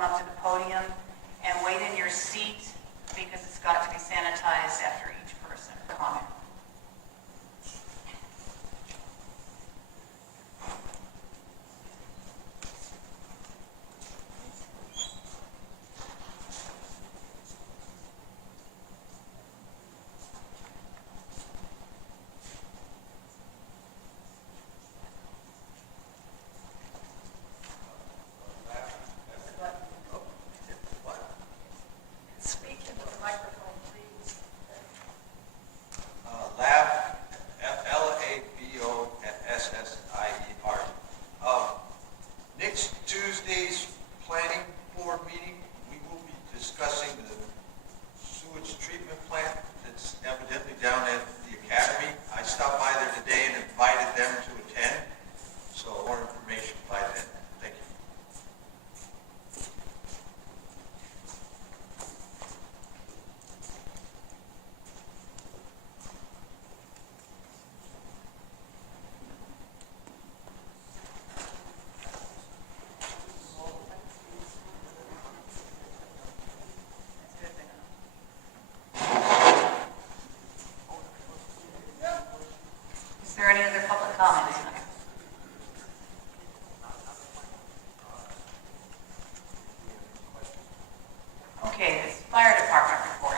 come up to the podium and wait in your seat because it's got to be sanitized after each person comment. Is there any other public comments? Okay, this fire department report.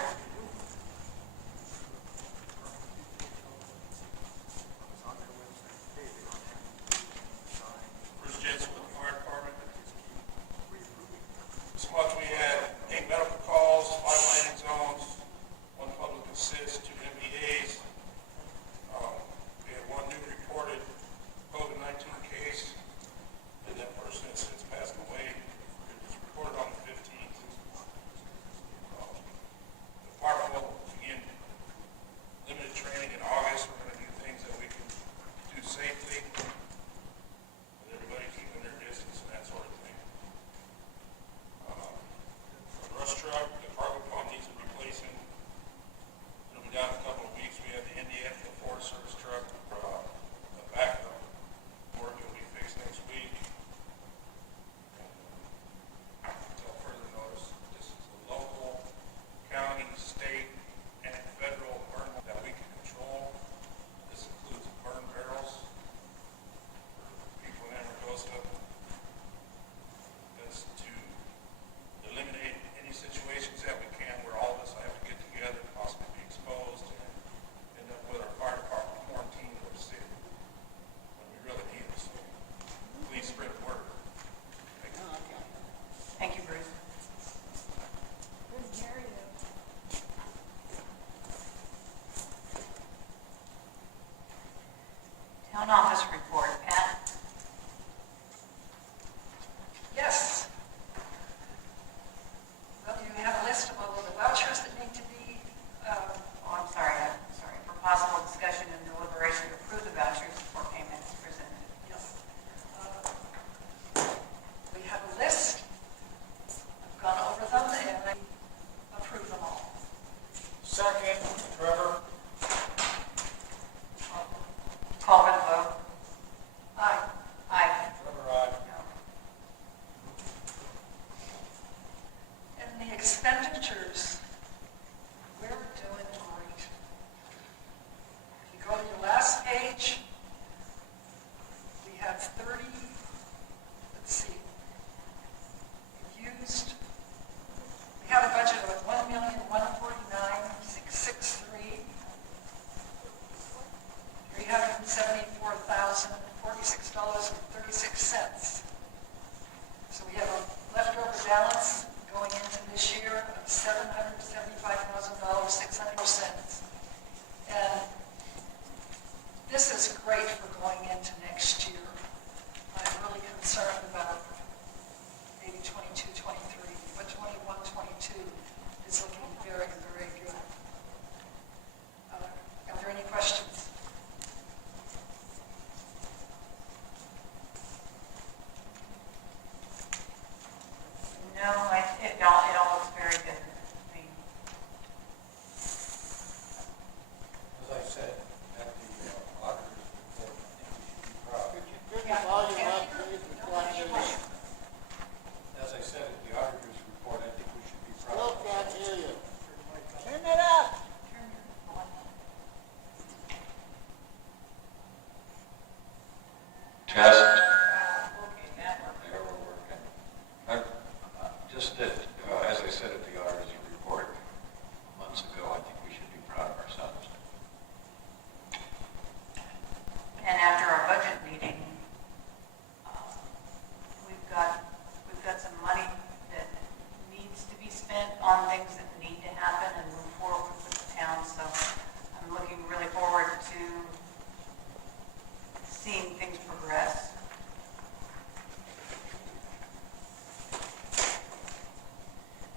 Bruce Jensen with the fire department. This month we had 8 medical calls, 5 landing zones, 1 public assist, 2 MBAs. We had 1 new reported COVID-19 case, and that person has since passed away. It was reported on the 15th. The department will begin limited training in August. We're going to do things that we can do safely, with everybody keeping their distance and that sort of thing. The rush truck, the cargo pump needs replacing. It'll be down in a couple of weeks. We have the Indiana Forest Service truck, the backup work will be fixed next week. Until further notice, this is a local, county, state, and federal burn that we can control. This includes burn barrels for people in Amargosa. That's to eliminate any situations that we can where all of us have to get together, possibly be exposed, and end up with our fire department quarantined or sick when we really need it. So please spread the word. Thank you. Thank you, Bruce. Town office report. Pat? Yes. Well, you have a list of all of the vouchers that need to be, Oh, I'm sorry. For possible discussion and deliberation to approve the vouchers for payment as presented. yes. We have a list. I've gone over them and I approve them all. Second, Trevor. Call for the vote. Aye. Aye. Trevor, aye. And the expenditures, we're doing great. If you go to your last page, we have 30, let's see, we have a budget of $1,149,663, $374,046.36. So we have a leftover balance going into this year of $775,600. And this is great for going into next year. I'm really concerned about maybe 22, 23, but 21, 22 is looking very, very good. Are there any questions? No, it all looks very good. I mean, As I said, at the auditor's report, I think we should be proud. Yeah. As I said, at the auditor's Just that, as I said at the auditor's report months ago, I think we should be proud of ourselves. And after our budget meeting, we've got some money that needs to be spent on things that need to happen and move forward with the town. So I'm looking really forward to seeing things progress.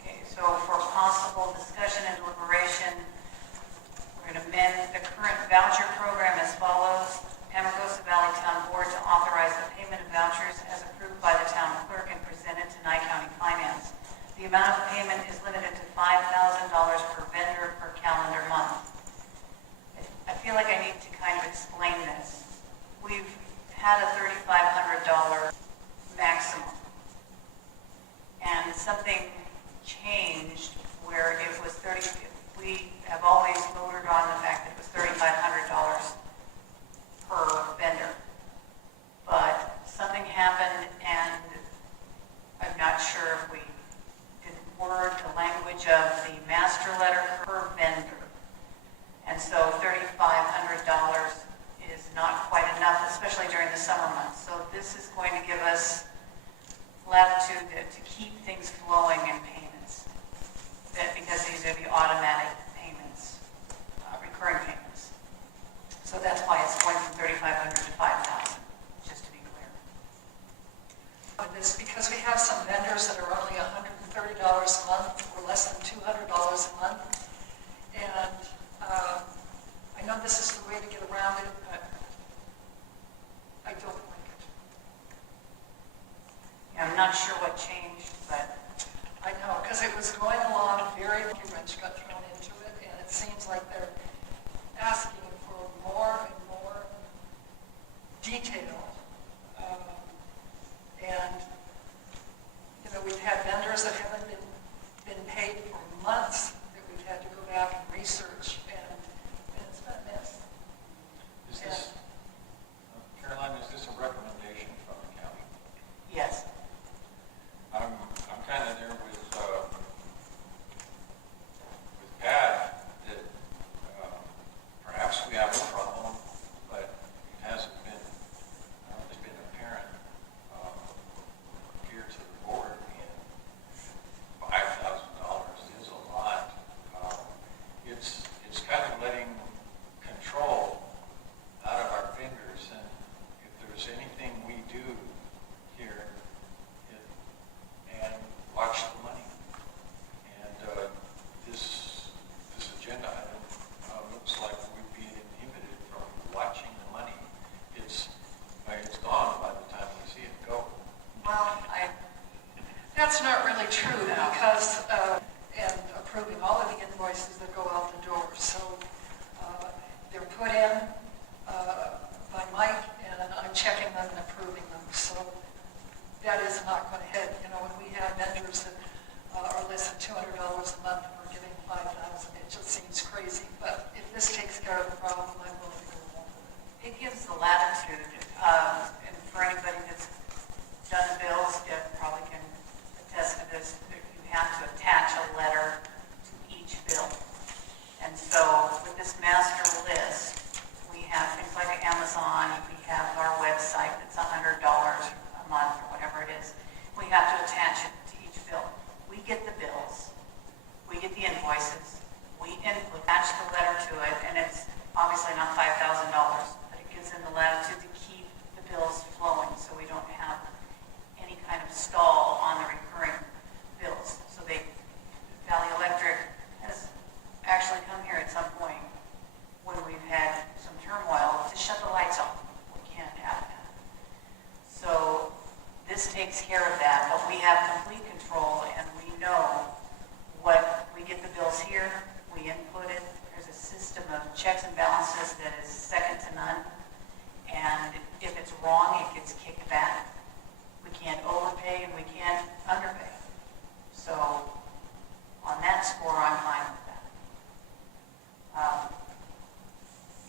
Okay, so for possible discussion and deliberation, we're going to amend the current voucher program as follows. Amargosa Valley Town Board to authorize the payment of vouchers as approved by the town clerk and presented to Nye County Finance. The amount of payment is limited to $5,000 per vendor per calendar month. I feel like I need to kind of explain this. We've had a $3,500 maximum, and something changed where it was we have always motored on the fact that it was $3,500 per vendor. But something happened, and I'm not sure if we did word the language of the master letter per vendor. And so $3,500 is not quite enough, especially during the summer months. So this is going to give us latitude to keep things flowing in payments, because these are the automatic payments, recurring payments. So that's why it's going from $3,500 to $5,000, just to be clear. It's because we have some vendors that are only $130 a month or less than $200 a month. And I know this is the way to get around it, but I don't like it. Yeah, I'm not sure what changed, but I know, because it was going along very, wrench got thrown into it, and it seems like they're asking for more and more detail. And, you know, we've had vendors that haven't been paid for months that we've had to go back and research, and it's been a mess. Is this, Caroline, is this a recommendation from the county? yes. I'm kind of there with Pat, that perhaps we have a problem, but it hasn't been, it's been apparent here to the board, and $5,000 is a lot. It's kind of letting control out of our fingers, and if there's anything we do here, and watch the money. And this agenda item looks like we'd be inhibited from watching the money. It's gone by the time we see it go. Well, That's not really true, because, and approving all of the invoices that go out the door. So they're put in by Mike, and I'm checking them and approving them. So that is not going to hit. You know, when we have vendors that are less than $200 a month and we're giving $5,000, it just seems crazy. But if this takes care of the problem, I'm willing to go along with it. it gives the latitude, and for anybody that's done bills, Deb probably can attest to this, that you have to attach a letter to each bill. And so with this master list, we have things like Amazon, we have our website that's $100 a month or whatever it is. We have to attach it to each bill. We get the bills, we get the invoices, we attach the letter to it, and it's obviously not $5,000, but it gives them the latitude to keep the bills flowing so we don't have any kind of stall on the recurring bills. So Valley Electric has actually come here at some point when we've had some turmoil to shut the lights off. We can't have that. So this takes care of that, but we have complete control, and we know what we get the bills here, we input it. There's a system of checks and balances that is second to none. And if it's wrong, it gets kicked back. We can't overpay and we can't underpay. So on that score, I'm fine with that.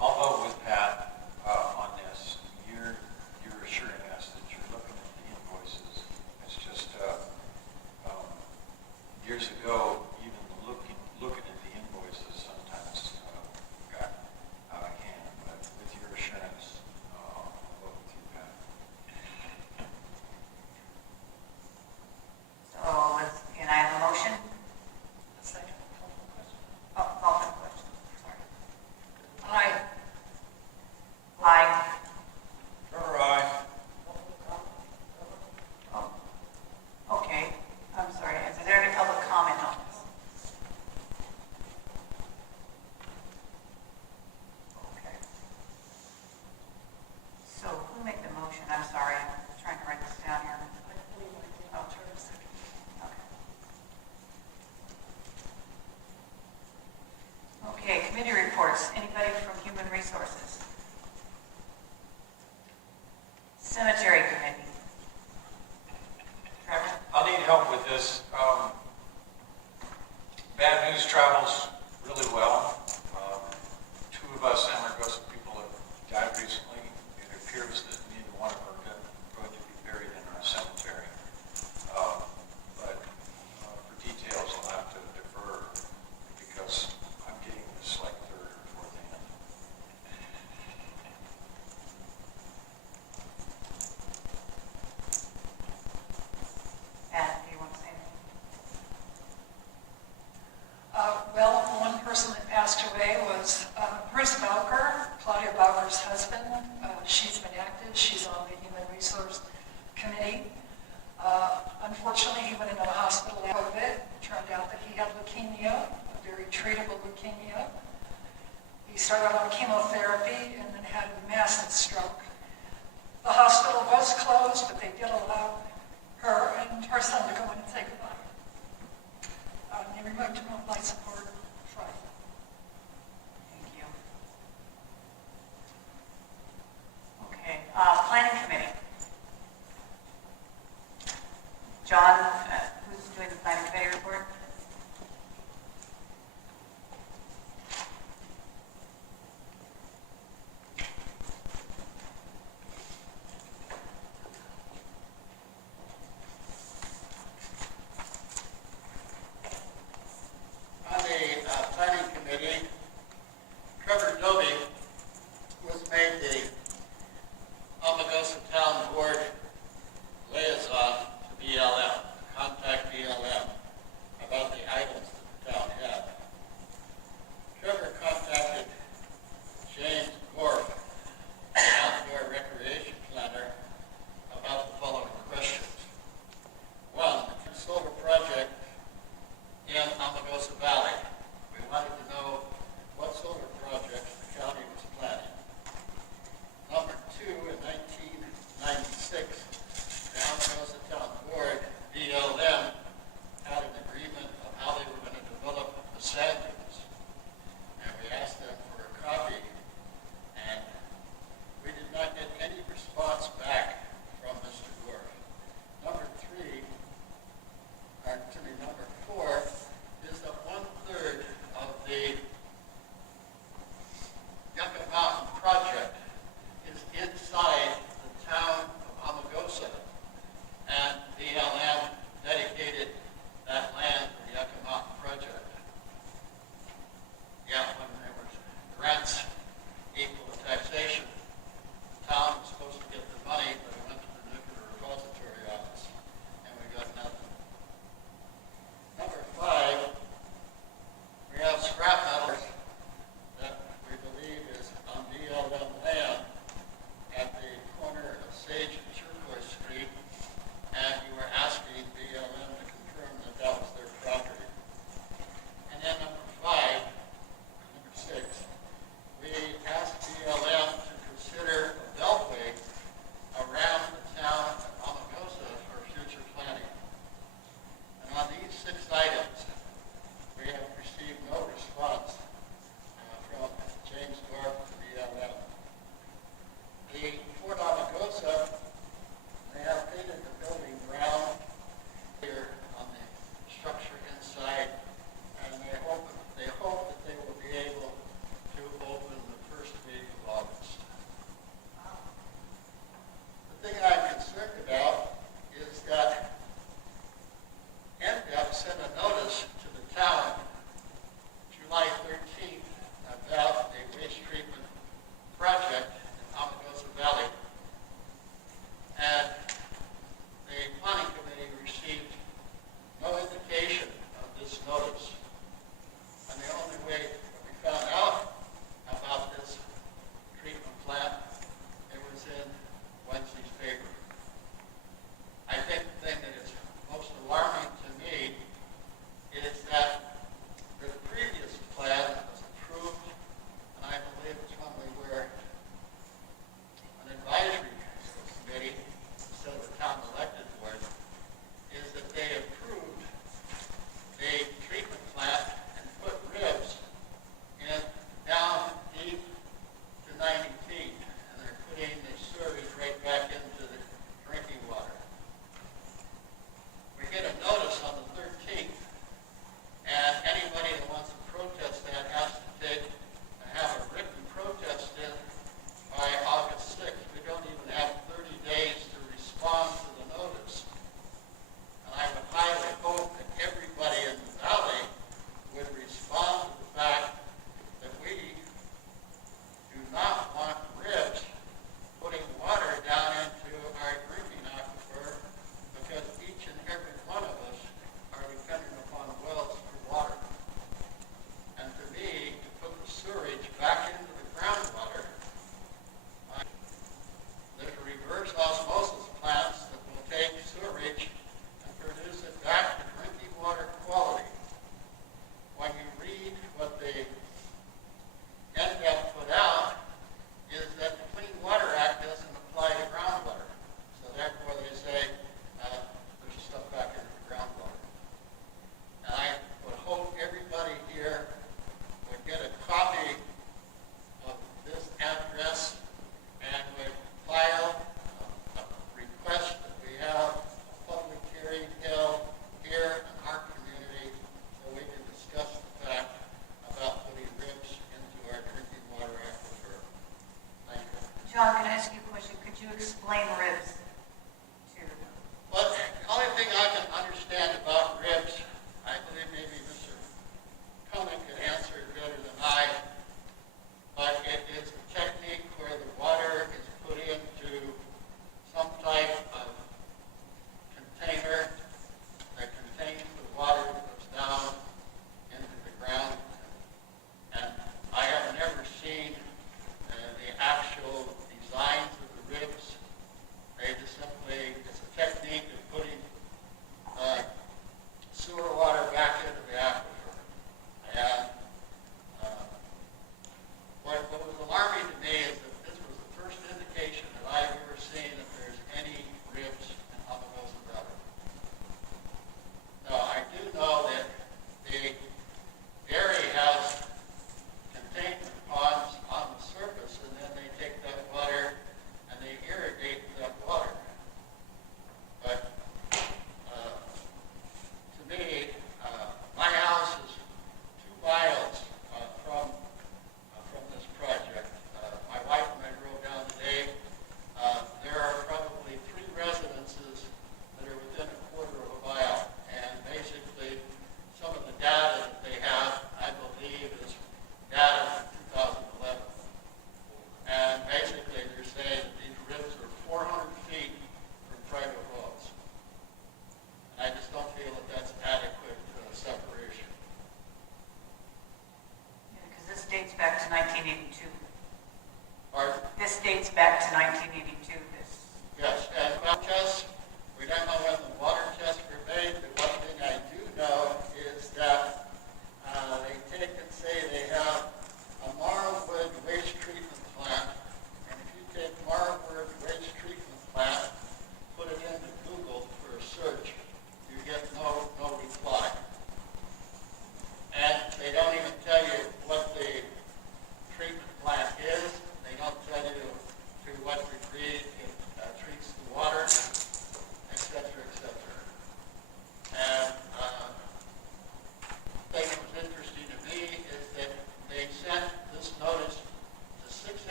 I'll vote with Pat on this. You're assuring us that you're looking at the invoices. It's just reports. Anybody from Human Resources? Cemetery Committee. Trevor? I'll need help with this. Bad news travels really well. Two of us Amargosa people have died recently. It appears that neither one of them are going to be buried in our cemetery. But for details, I'll have to defer because I'm getting this like third or fourth hand. Pat, do you want to say anything? Well, one person that passed away was Bruce Bowker, Claudia Bowker's husband. She's been active. She's on the Human Resource Committee. Unfortunately, he went into the hospital with COVID. It turned out that he had leukemia, a very treatable leukemia. He started on chemotherapy and then had a massive stroke. The hospital was closed, but they did allow her and her son to go in and say goodbye. They removed him of life support Friday. Thank you. Okay, Planning Committee. John, who's doing the Planning Committee report? On the planning committee, Trevor Dobie was made the Amargosa Town Board liaison to BLM, contact BLM about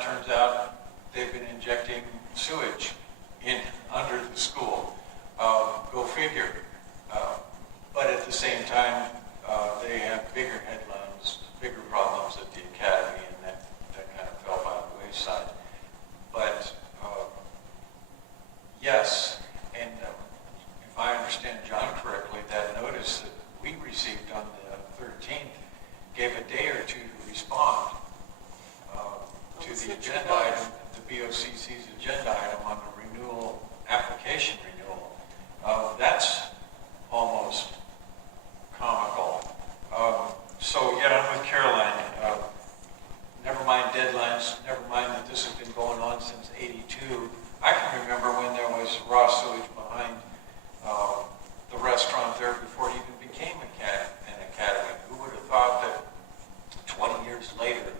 it turns out they've been injecting sewage in under the school. Go figure. But at the same time, they have bigger headlines, bigger problems at the academy, and that kind of fell by the wayside. But yes, and if I understand John correctly, that notice that we received on the 13th gave a day or two to respond to the agenda item, the BOCC's agenda item on the renewal, application renewal. That's almost comical. So yeah, I'm with Caroline. Never mind deadlines, never mind that this has been going on since '82. I can remember when there was raw sewage behind the restaurant there before it even became an academy. Who would have thought that 20 years later,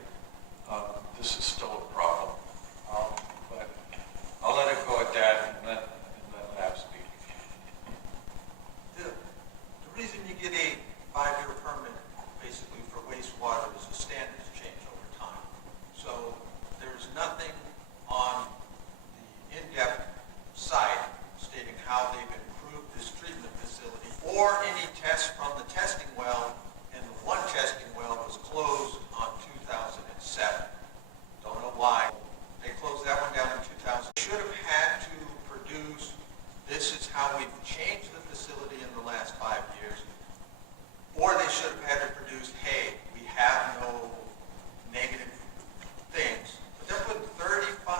this is still a problem? But I'll let it go at that and let Lab speak. The reason you get a 5-year permit basically for wastewater is the standards change over time. So there's nothing on the in-depth site stating how they've improved this treatment facility or any tests from the testing well, and the one testing well was closed on 2007. Don't know why. They closed that one down in 2000. Should have had to produce, this is how we've changed the facility in the last 5 years, or they should have had to produce, hey, we have no negative things. But they're putting 35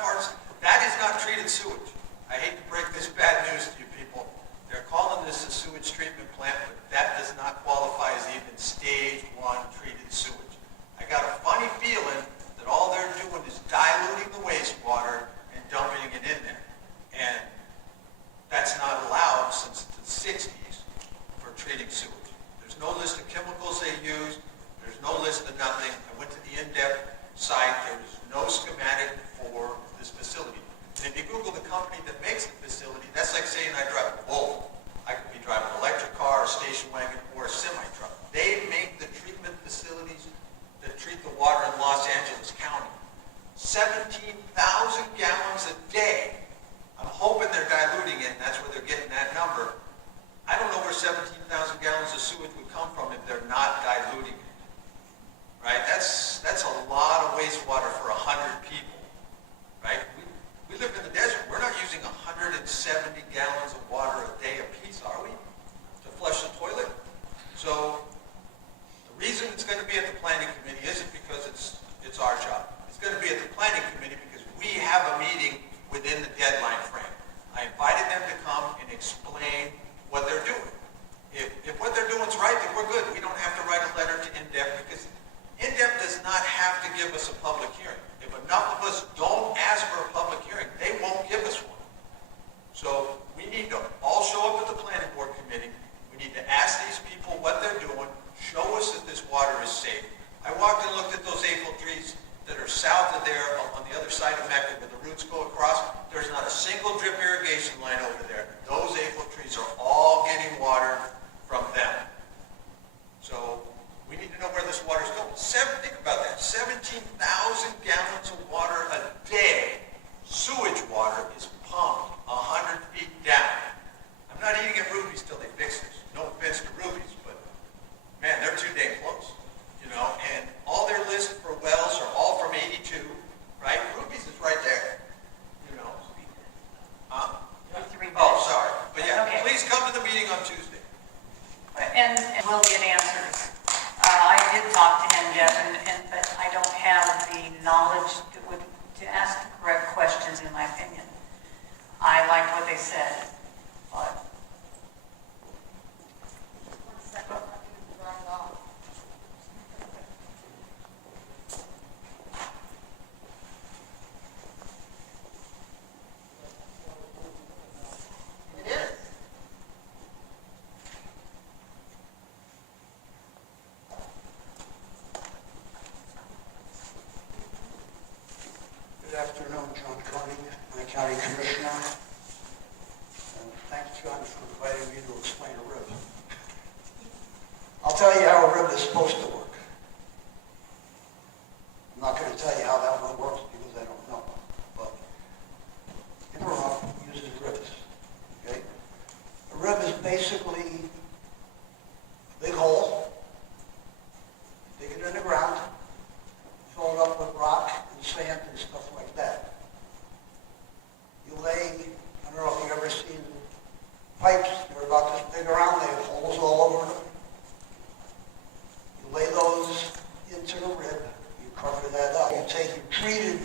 parts. That is not treated sewage. I hate to break this bad news to you people. They're calling this a sewage treatment plant, but that does not qualify as even stage 1 treated sewage. I got a funny feeling that all they're doing is diluting the wastewater and dumping it in there. And that's not allowed since the 60s for treating sewage. There's no list of chemicals they use. There's no list of nothing. I went to the in-depth site. There's no schematic for this facility. And if you Google the company that makes the facility, that's like saying I drive a Volvo. I could be driving an electric car, a station wagon, or a semi-truck. They make the treatment facilities that treat the water in Los Angeles County. 17,000 gallons a day. I'm hoping they're diluting it, and that's where they're getting that number. I don't know where 17,000 gallons of sewage would come from if they're not diluting it. Right? That's a lot of wastewater for 100 people. Right? We live in the desert. We're not using 170 gallons of water a day apiece, are we? To flush the toilet? So the reason it's going to be at the planning committee isn't because it's our job. It's going to be at the planning committee because we have a meeting within the deadline frame. I invited them to come and explain what they're doing. If what they're doing is right, then we're good. We don't have to write a letter to in-depth because in-depth does not have to give us a public hearing. If enough of us don't ask for a public hearing, they won't give us one. So we need to all show up at the planning board committee. We need to ask these people what they're doing, show us that this water is safe. I walked and looked at those apple trees that are south of there on the other side of Mecca where the roots go across. There's not a single drip irrigation line over there. Those apple trees are all getting water from them. So we need to know where this water is going. Think about that. 17,000 gallons of water a day. Sewage water is pumped 100 feet down. I'm not eating at Ruby's till they fix this. No offense to Ruby's, but man, they're too dang close. You know, and all their lists for wells are all from 82, right? Ruby's is right there. You know. Oh, sorry. But yeah, Okay. Please come to the meeting on Tuesday. And we'll get answers. I did talk to him, Jeff, but I don't have the knowledge to ask the correct questions, in my opinion. I liked what they said, but. It is. Good afternoon, John Koenig, my county commissioner. And thanks, John, for inviting me to explain a rib. I'll tell you how a rib is supposed to work. I'm not going to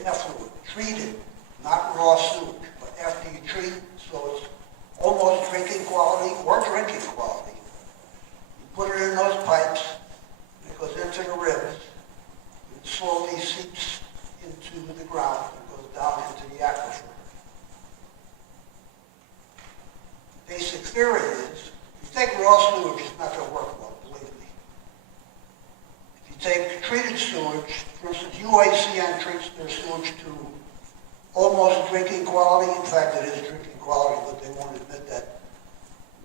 effluent, treated, not raw sewage, but after you treat, so it's almost drinking quality or drinking quality. You put it in those pipes, and it goes into the ribs, and it slowly seeps into the ground and goes down into the aquifer. The basic theory is, if you take raw sewage, it's not going to work well, believe me. If you take treated sewage, for instance, UICN treats their sewage to almost drinking quality. In fact, it is drinking quality, but they won't admit that.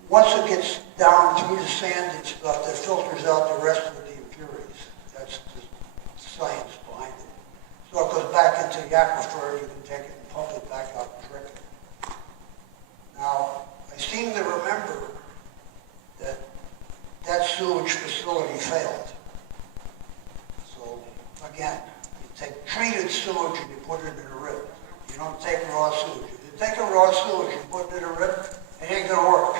Once it gets down through the sand and stuff, that filters out the rest of the impurities. That's the science behind it. So it goes back into the aquifer, you can take it and pump it back out and drink it. Now, I seem to remember that that sewage facility failed. So, again, you take treated sewage and you put it in a rib. You don't take raw sewage. If you take a raw sewage and put it in a rib, it ain't going to work.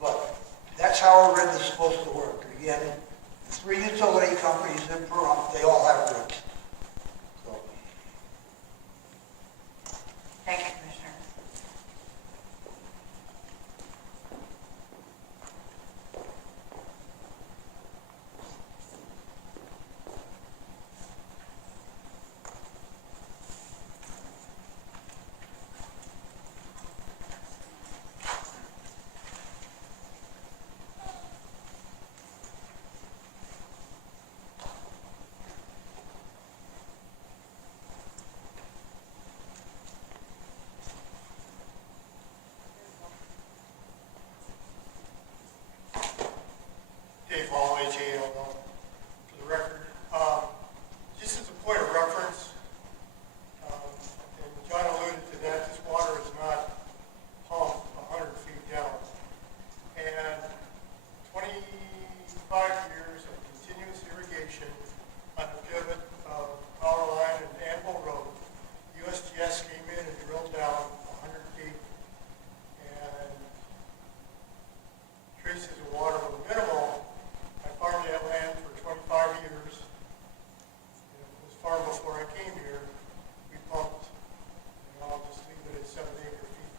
But that's how a rib is supposed to work. Again, the 3 utility companies in Pahrump, they all have ribs. So, Thank you, Commissioner. Dave Hall, AJLL, for the record. Just as a point of reference, and John alluded to that, this water is not pumped 100 feet down. And 25 years of continuous irrigation on the pivot of power line and Anvil Road, USGS came in and drilled down 100 feet, and traces of water were minimal. I farmed that land for 25 years. It was farmed before I came here. We pumped, and I'll just leave it at 7 acre feet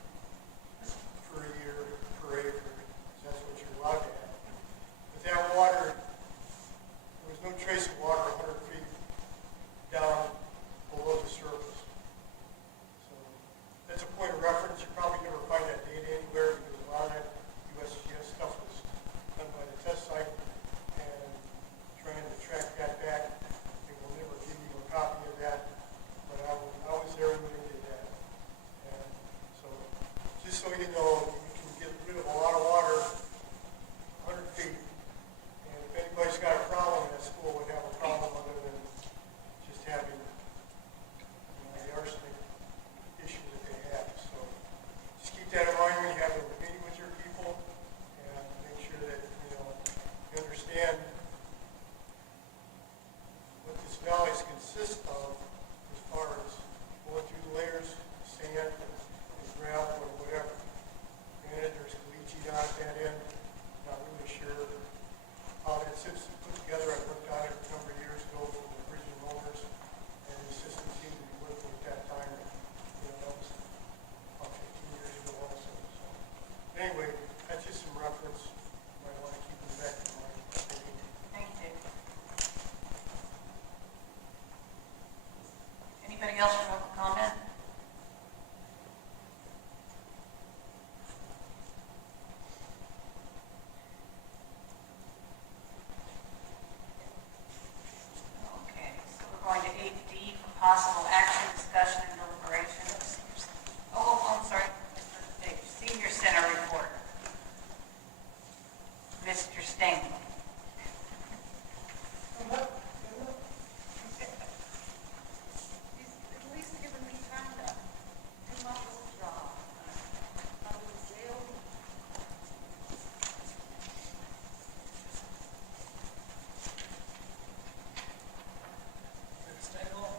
per year, per acre, because that's what you're allowed to have. But that water, there was no trace of water 100 feet down below the surface. So that's a point of reference. You probably never find that data anywhere because a lot of that USGS stuff was done by the test site, and trying to track that back, they will never give you a copy of that, but I was there when they did that. And so, just so you know, you can get rid of a lot of water, 100 feet, and if anybody's got a problem, that school would have a problem other than just having the arsenic issue that they have. So, just keep that in mind when you have a meeting with your people, and make sure that, you understand what this valley consists of as far as going through the layers of sand and gravel or whatever. Granted, there's caliche down at that end. Not really sure how that system's put together. I worked on it a number of years ago for the original owners, and the system seemed to be working at that time. That was about 15 years ago also. So, anyway, that's just some reference. You might want to keep in the back of your mind. Thank you, Dave. Anybody else for public comment? Okay, so we're going to 8D for possible action, discussion, and deliberations. Oh, I'm sorry, Mr. Dave, Senior Center report. Mr. Stengel. He's at least giving me time to do my little job. My little jail. Stengel,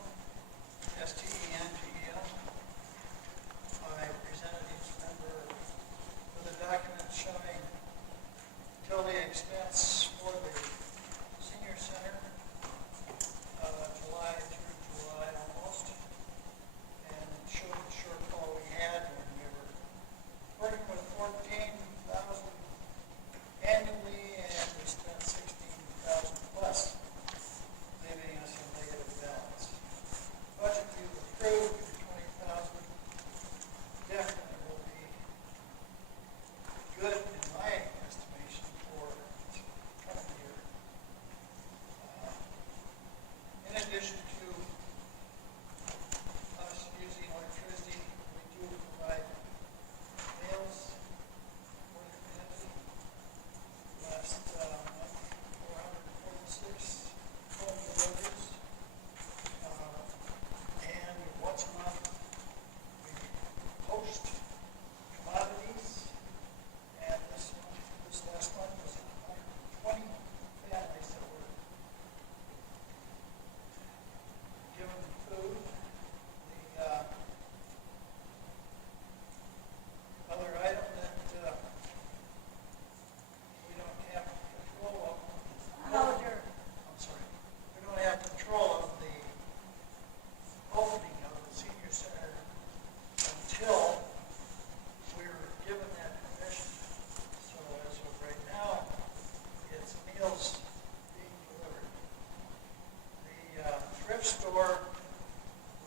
store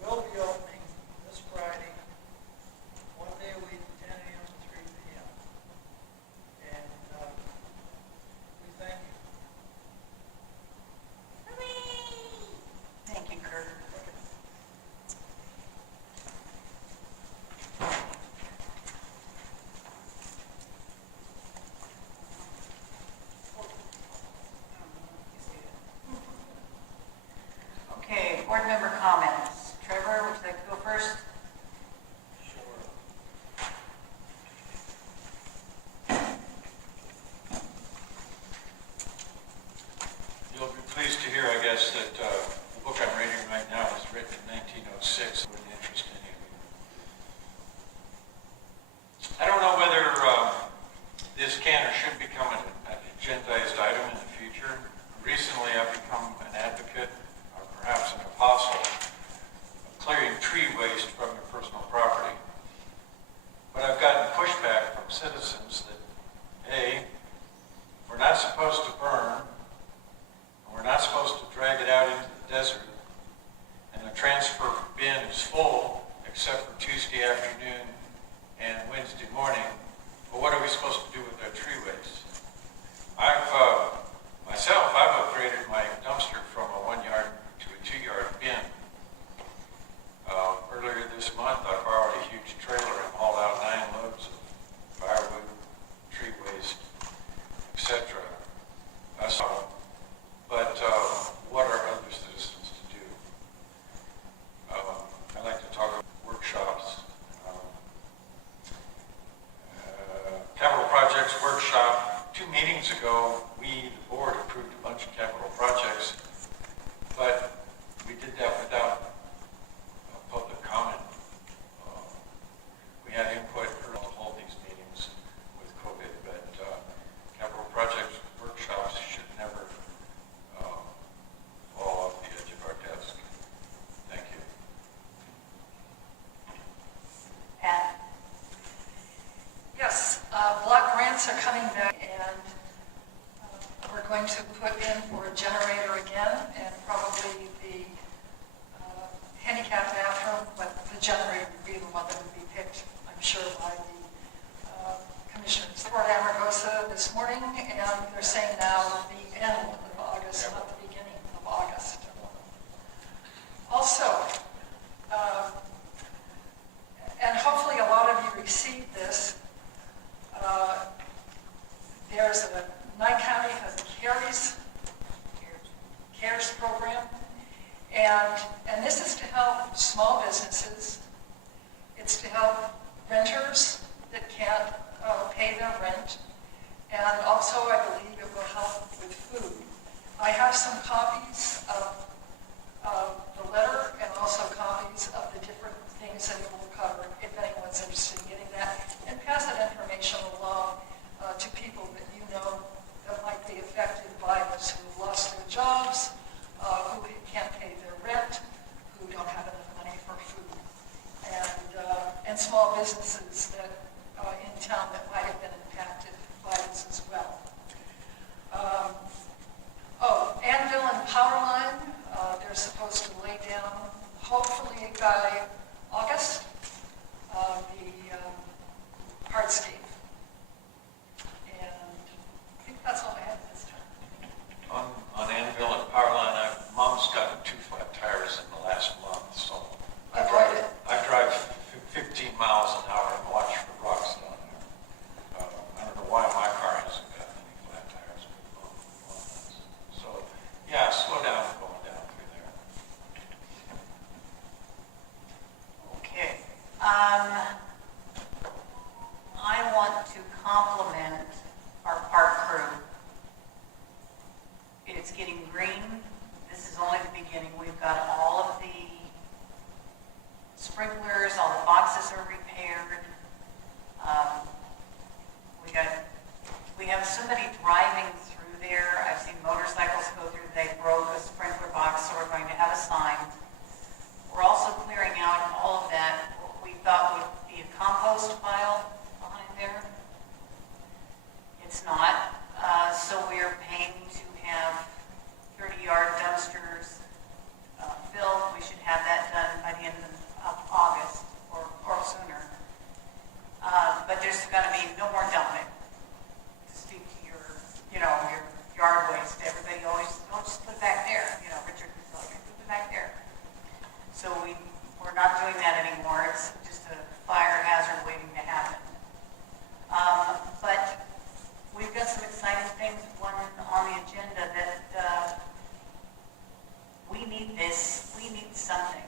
will be opening this Friday, one day a week, 10 a.m. to 3 p.m. And we thank you. Thank you, Kurt. Okay, board member comments. Trevor, would you like to go first? You'll be pleased to hear, I guess, that the book I'm reading right now was written in 1906. It wouldn't interest any of you. I don't know whether this can or should become an agendized item in the future. Recently, I've become an advocate, or perhaps an apostle, of clearing tree waste from your personal property. But I've gotten pushback from citizens that, A, we're not supposed to burn, and we're not supposed to drag it out into the desert, and the transfer bin is full except for Tuesday afternoon and Wednesday morning. But what are we supposed to do with our tree waste? I've upgraded my dumpster from a 1-yard to a 2-yard bin. Earlier this month, I borrowed a huge trailer and hauled out 9 loads of firewood, tree waste, etc. But what are other citizens to do? I like to talk about workshops. Capital projects workshop. 2 meetings ago, we, the board, approved a bunch of capital projects, but we did that without public comment. We had input to hold these meetings with COVID, but capital projects workshops should never fall off the edge of our desk. Thank you. Pat? Yes, block grants are coming back, and we're going to put in for a generator again, and probably the handicap bathroom, but the generator would be the one that would be picked, I'm sure, by the commissioners. For Amargosa this morning, and they're saying now the end of August, not the beginning of August. Also, and hopefully a lot of you received this, there's Nye County has a CARES program, and this is to help small businesses. It's to help renters that can't pay their rent, and also I believe it will help with food. I have some copies of the letter and also copies of the different things that it will cover, if anyone's interested in getting that, and pass that information along to people that you know that might be affected by this, who lost their jobs, who can't pay their rent, who don't have enough money for food, and small businesses that in town that might have been impacted by this as well. Anvil and Powerline, they're supposed to lay down, hopefully by August, the hardscape. And I think that's all I have this time. On Anvil and Powerline, Mom's gotten 2 flat tires in the last month, so I drive 15 miles an hour and watch for rocks down there. I don't know why my car hasn't got any flat tires. So, yeah, slow down going down through there. Okay. I want need this, we need something.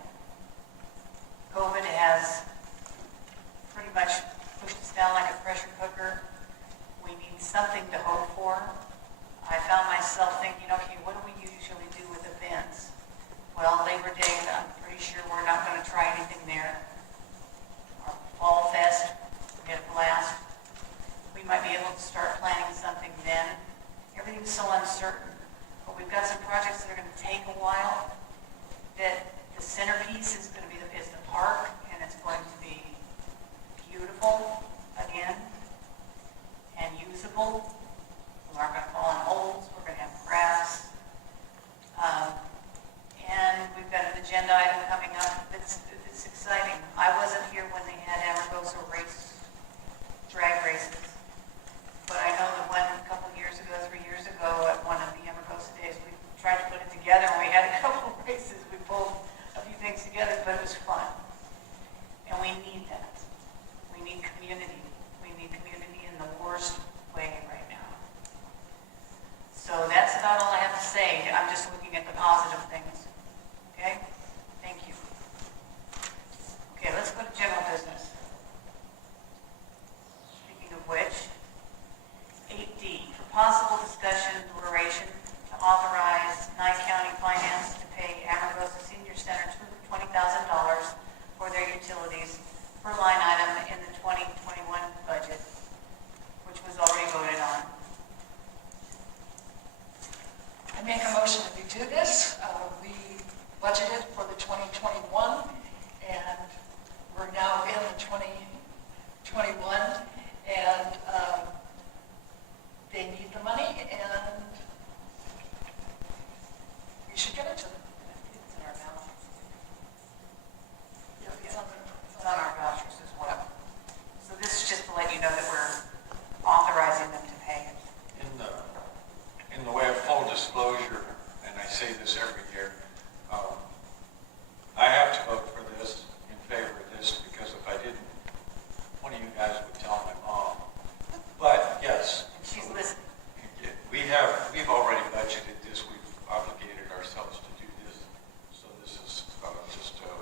COVID has pretty much pushed us down like a pressure cooker. We need something to hope for. I found myself thinking, okay, what do we usually do with events? Well, Labor Day, I'm pretty sure we're not going to try anything there. Our Fall Fest, we had a blast. We might be able to start planning something then. Everything's so uncertain. But we've got some projects that are going to take a while. That the centerpiece is going to be the park, and it's going to be beautiful again and usable. We aren't going to fall in holes. We're going to have grass. And we've got an agenda item coming up. It's exciting. I wasn't here when they had Amargosa drag races. But I know that one a couple years ago, 3 years ago, at one of the Amargosa days, we tried to put it together, and we had a couple of races. We pulled a few things together, but it was fun. And we need that. We need community. We need community in the worst way right now. So that's about all I have to say. I'm just looking at the positive things. Okay? Thank you. Okay, let's go to general business. Speaking of which, 8D, for possible discussion and deliberation to authorize Nye County Finance to pay Amargosa Senior Center $20,000 for their utilities per line item in the 2021 budget, which was already voted on. I make a motion that we do this. We budgeted for the 2021, and we're now in the 2021, and they need the money, and we should give it to them. It's in our vouchers. Yeah, it's on the- It's on our vouchers as well. So this is just to let you know that we're authorizing them to pay it. In the way of full disclosure, and I say this every year, I have to vote for this, in favor of this, because if I didn't, one of you guys would tell my mom. But yes. And she's listening. We've already budgeted this, we've obligated ourselves to do this, so this is just a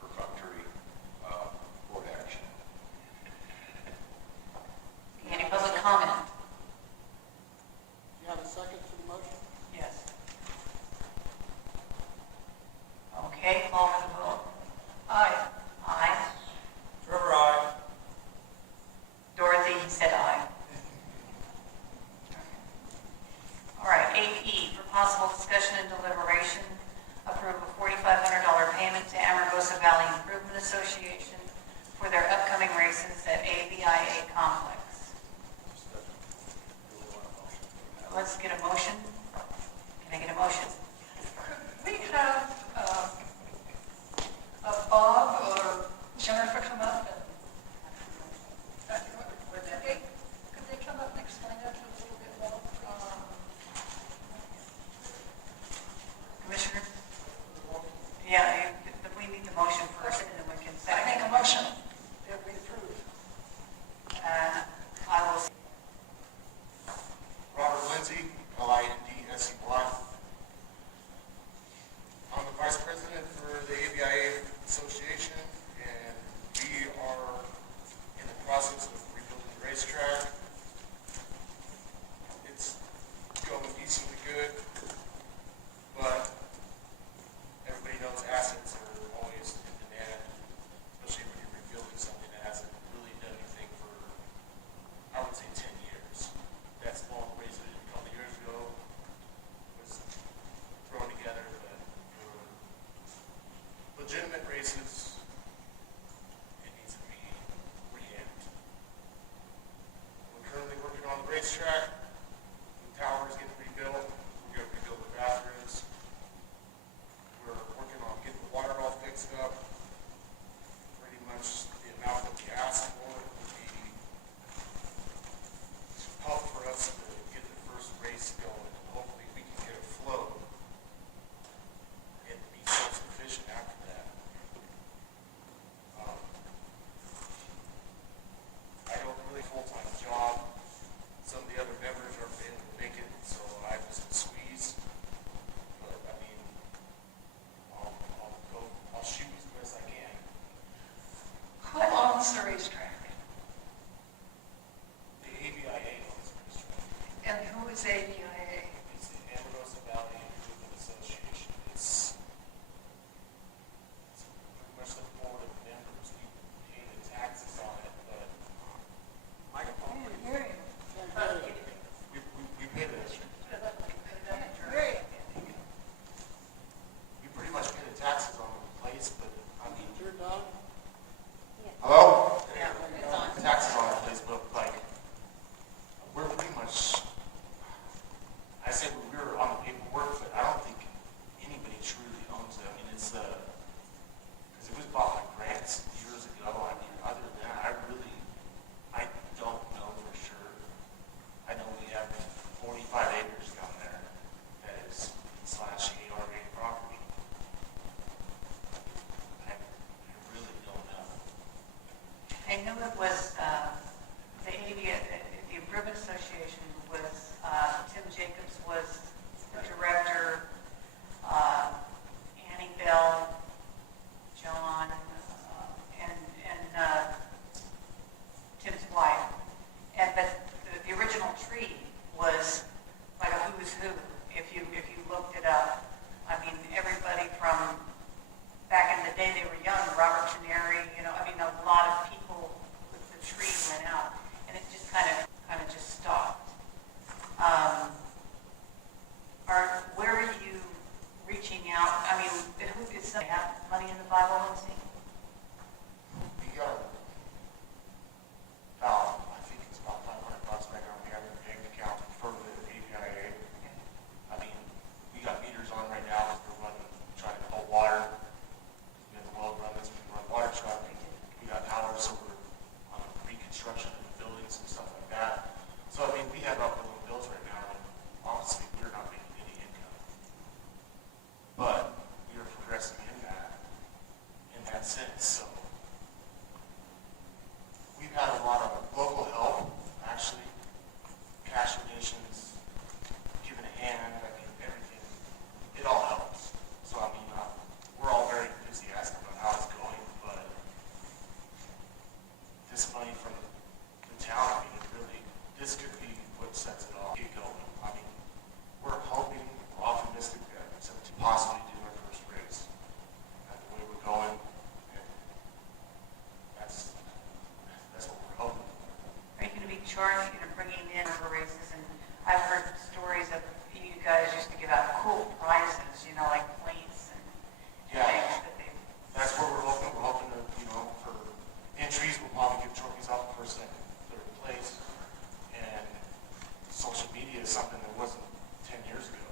perfunctory board action. Any public comment? You have a second to the motion? Yes. Okay, call for the vote. Aye. Aye. Trevor, aye. Dorothy said aye. All right, 8E, for possible discussion and deliberation, approve a $4,500 payment to Amargosa Valley Improvement Association for their upcoming races at AVIA Complex. Let's get a motion. Can I get a motion? Could we have Bob or Jennifer come up and, could they come up and explain that to us a little bit more? Commissioner? Yeah, we need the motion first, and then we can I make second. a motion that we approve. I will. Robert Lindsay, Lindsey. I'm the vice president for the AVIA Association, and we are in the process of rebuilding the racetrack. It's going decently good, but everybody knows assets are always in demand, especially when you're rebuilding something that hasn't really done anything for, I would say, 10 years. That small race we did a couple of years ago was thrown together, but for legitimate races, some have money in the 501c? We got about, I think it's about $500 right now. We have a bank account for the APIA. I mean, we got meters on right now as we're running, trying to pull water. We have the well run, that's when we run water truck. We got power, so we're on reconstruction of the buildings and stuff like that. So, I mean, we have uploading bills right now, and honestly, we're not making any income. But we are progressing in that sense, so. We've had a lot of local help, actually, cash donations, giving a hand, I mean, everything, it all helps. So, I mean, we're all very enthusiastic about how it's going, but this money from the town, I mean, it really, this could be what sets it all, get going. I mean, we're hoping, we're optimistic that we can possibly do our first race. And the way we're going, and that's what we're hoping. Are you going to be charged, bringing in for races? And I've heard stories of you guys used to give out cool prizes, like plates and Yeah. things that they. That's what we're hoping. We're hoping to, for entries, we'll probably give trophies out for second, third place. And social media is something that wasn't 10 years ago.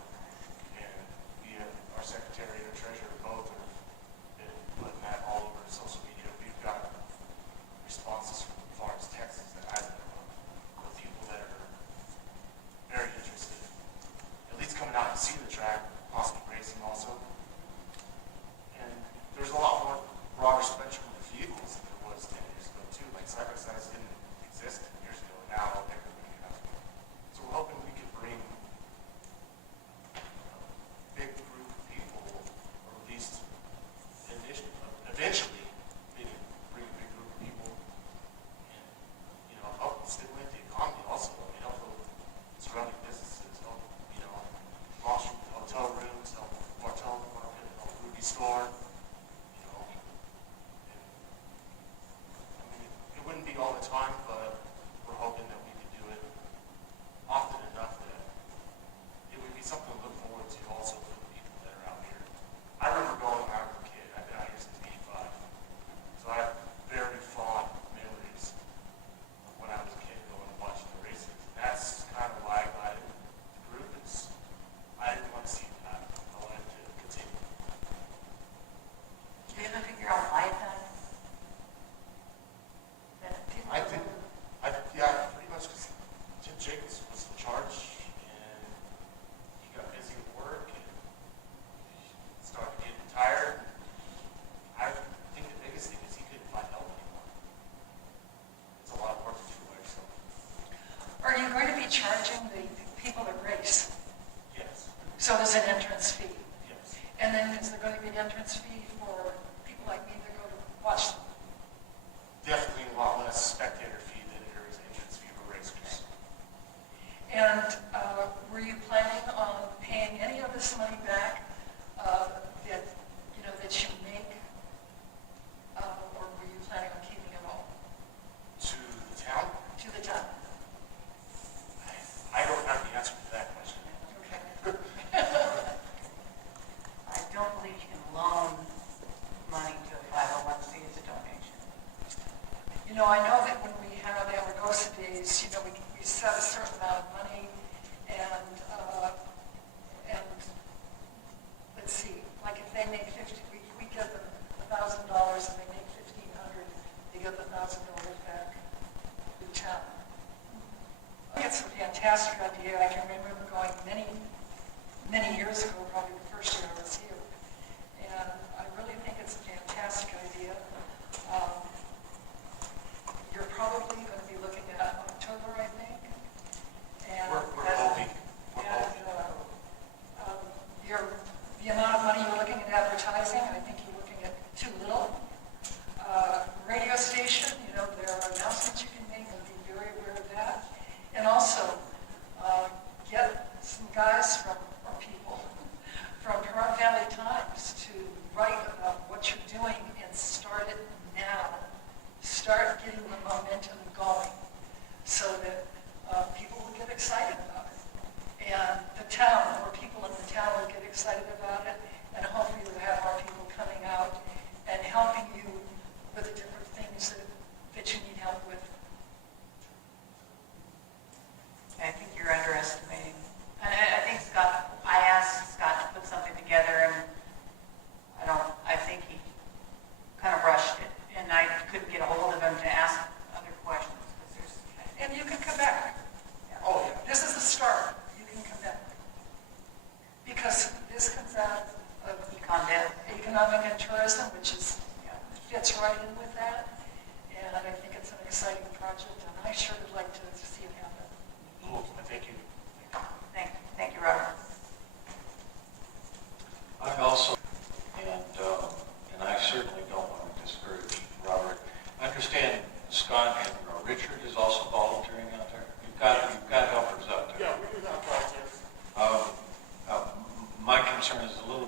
And we have, our secretary and our treasurer both have been putting that all over social media. We've got responses from Florence, Texas that I don't know of people that are very interested, at least coming out to see the track, possibly racing also. And there's a lot more broader spectrum of vehicles than there was 10 years ago too. Like side-by-sides didn't exist 10 years ago, and now everybody has one. So we're hoping we can bring a big group of people, or at least eventually bring a big group of people and, help stimulate the economy also. I mean, help the surrounding businesses, help, Wall Street hotel rooms, help Martel Market, help Ruby Store, and, I mean, it wouldn't be all the time, but we're hoping that we could do it often enough that it would be something to look forward to also for the people that are out here. I remember going when I was a kid. I've been out here since '85. So I have very fond memories of when I was a kid going and watching the races. That's kind of why I got into the group. I didn't want to see that. I wanted to continue. Do you ever figure out why it died? Yeah, pretty much because Jim Jacobs was in charge and he got busy at work and he started getting tired. I think the biggest thing is he couldn't find help anymore. It's a lot of work to do by yourself. Are you going to be charging the people that race? Yes, So there's an entrance fee. yes. And then is there going to be an entrance fee for people like me that go to watch them? Definitely a lot less spectator fee than there is entrance fee for racers. And were you planning on paying any of this money back that you make, or were you planning on keeping it all To the town, to the town? I don't have the answer to that question. Okay. I don't believe you can loan money to a 501c as a donation. I know that when we had the Amargosa days, we set a certain amount of money, and let's see, like if they make we give them $1,000 and they make $1,500, they give the $1,000 back to the town. I think it's a fantastic idea. I can remember going many years ago, probably the first year I was here, and I really think it's a fantastic idea. You're probably going to be looking at October, I think. And We're hoping. the amount of money you're looking at advertising, I think you're looking at too little. Radio station, there are announcements you can make, and be very aware of that. And also, get some guys or people from Huron Valley Times to write about what you're doing and start it now. Start getting the momentum going so that people will get excited about it. And the town, or people in the town will get excited about it, and hopefully we'll have more people coming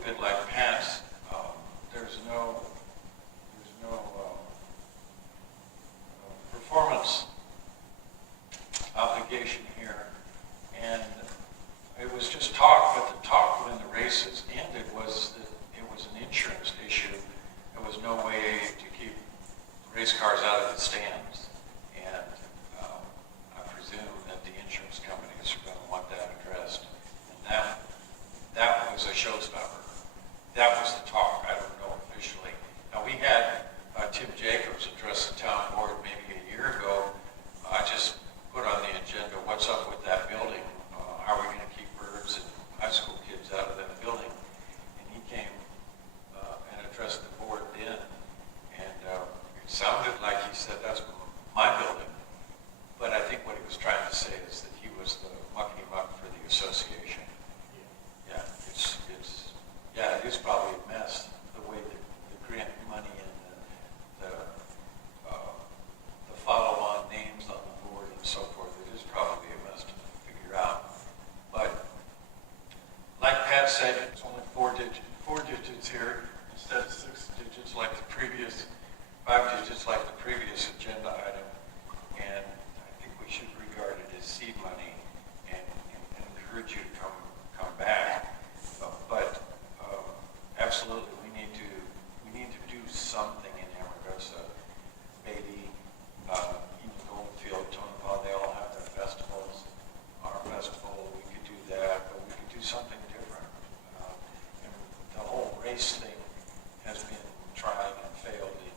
bit like Pat's. There's no performance obligation here, and it was just talk, but the talk when the races ended was that it was an insurance issue. There was no way to keep race cars out of the stands, and I presume that the insurance companies are going to want that addressed, and that was a showstopper. That was the talk. I don't know officially. Now, we had Tim Jacobs address the town board maybe a year ago. I just put on the agenda, what's up with that building? How are we going to keep birds and high school kids out of that building? And he came and addressed the board then, and it sounded like he said, that's my building. But I think what he was trying to say is that he was the mucking him up for the association. Yeah, it is probably a mess, the way the grant money and the follow-on names on the board and so forth. It is probably a mess to figure out. But like Pat said, it's only four digits here instead of 6 digits like the previous, 5 digits like the previous agenda item. And I think we should regard it as seed money and encourage you to come back. But absolutely, we need to do something in Amargosa. Maybe even Goldfield, Tonopah, they all have their festivals. Our festival, we could do that, but we could do something different. And the whole race thing has been tried and failed in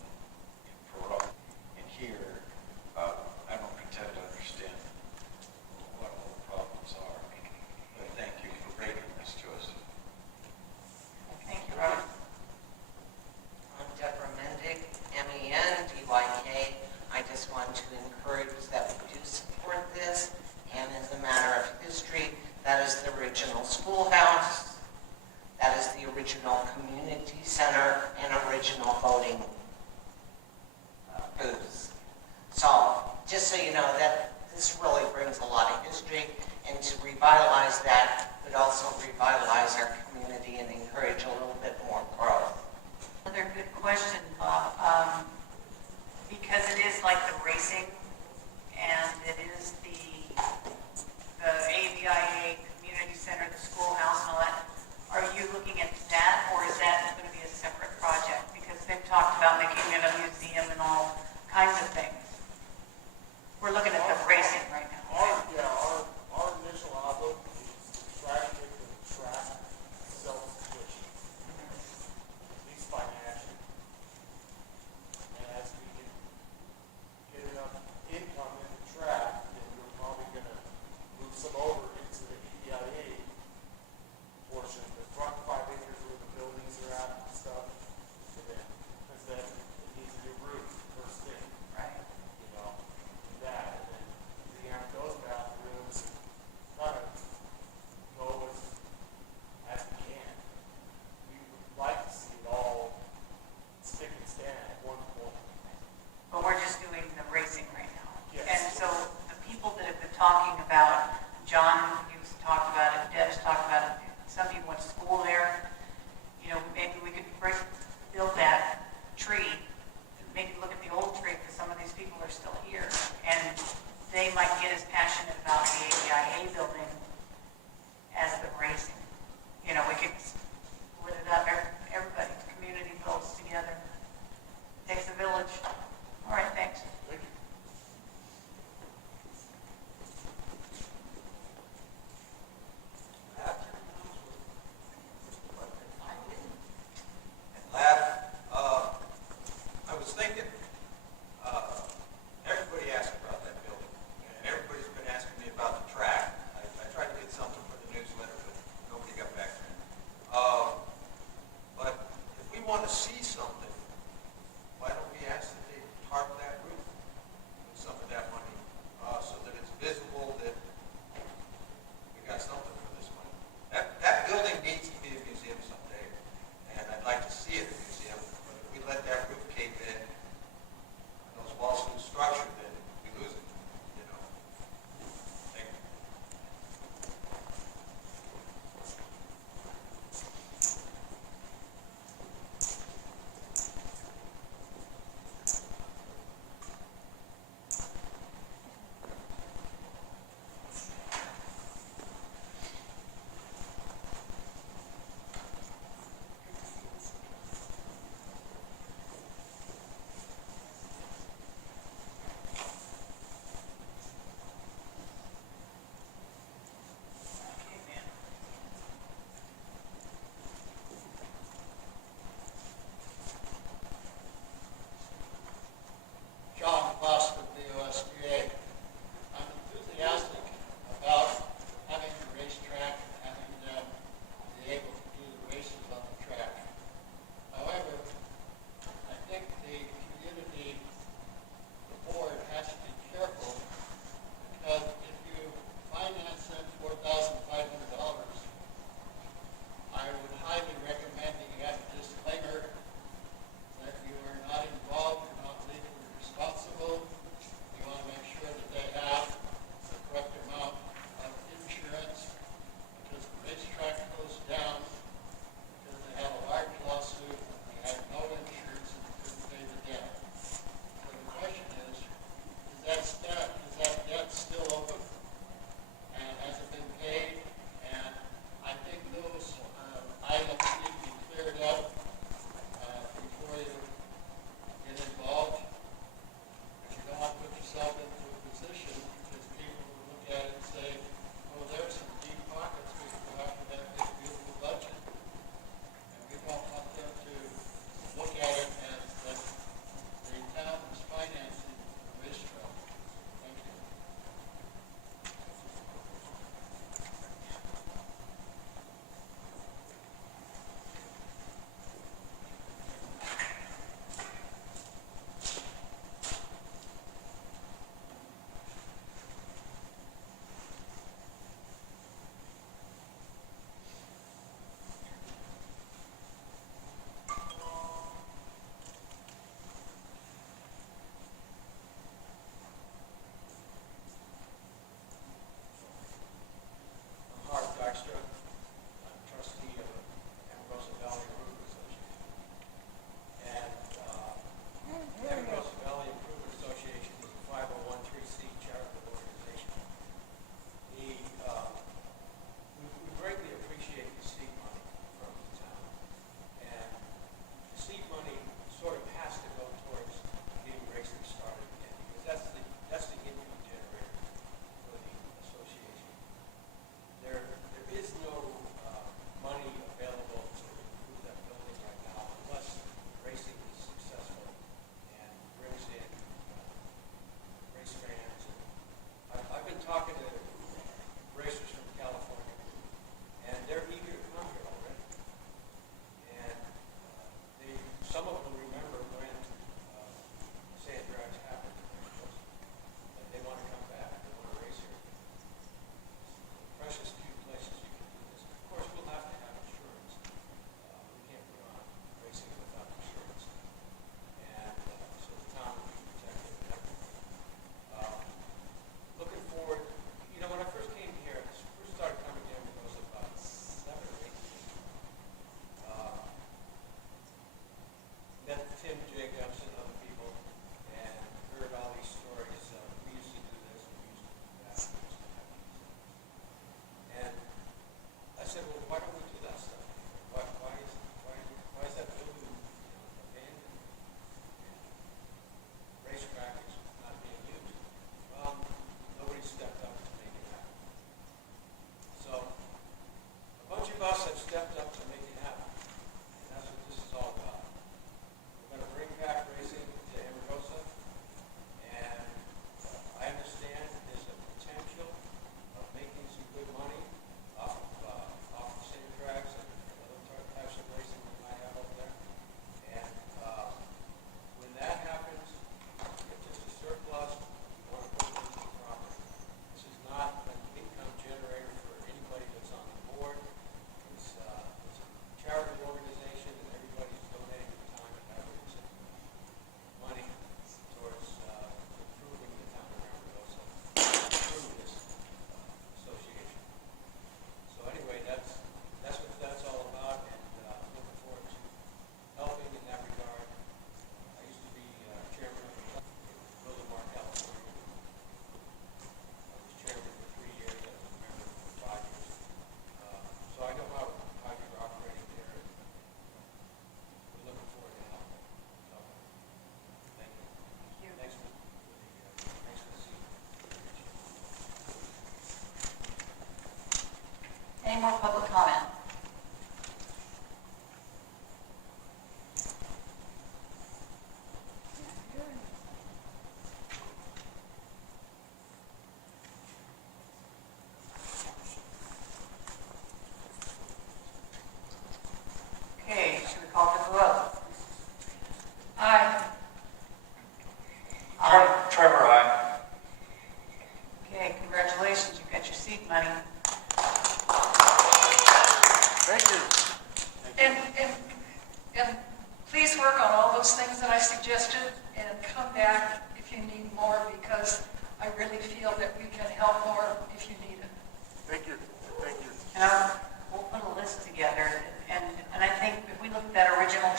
Peru. And here, I don't pretend to understand what all the problems are. But thank you for breaking this to us. Thank you, Robert. I'm Deborah Mendick, MENDYK. I just want to encourage that we do support this. And as a matter of history, that is the original schoolhouse. That is the original community center and original voting booths. So just so you know, that this really brings a lot of history, and to revitalize that would also revitalize our community and encourage a little bit more growth. Another good question, Bob, because it is like the racing, and it is the AVIA Community Center, the schoolhouse and all that. Are you looking at that, or is that going to be a separate project? Because they've talked about making it a museum and all kinds of things. We're looking at the racing right now. Our initial outlook is to try to make the track self-sufficient, at least financially. And as we get enough income in the track, then we're probably going to move some over into the EIA portion, the front 5 acres where the buildings are at and stuff. And then, because then it needs a new roof, first thing. Right. You know, do that, and then rehab those bathrooms, kind of go as we can. We would like to see it all stick and stand at one point. But we're just doing the racing right now. Yes. And so the people that have been talking about, John, you've talked about it, Deb's talked about it, some people went to school there. You know, maybe we could build that tree, maybe look at the old tree, because some of these people are still here. And they might get as passionate about the AVIA building as the racing. You know, we could split it up, everybody, the community builds together. Takes a village. All right, thanks. Thank you. I was thinking, everybody asked about that building, and everybody's been asking me about the track. I tried to get something for the newsletter, but nobody got back to me. But if we want to see something, why don't we ask that they tarp that roof with some of that money, so that it's visible that we got something for this money. That building needs to be a museum someday, and I'd like to see it a museum, but if we let that roof cave in, and those walls lose structure, then we lose it, you know. Thank you.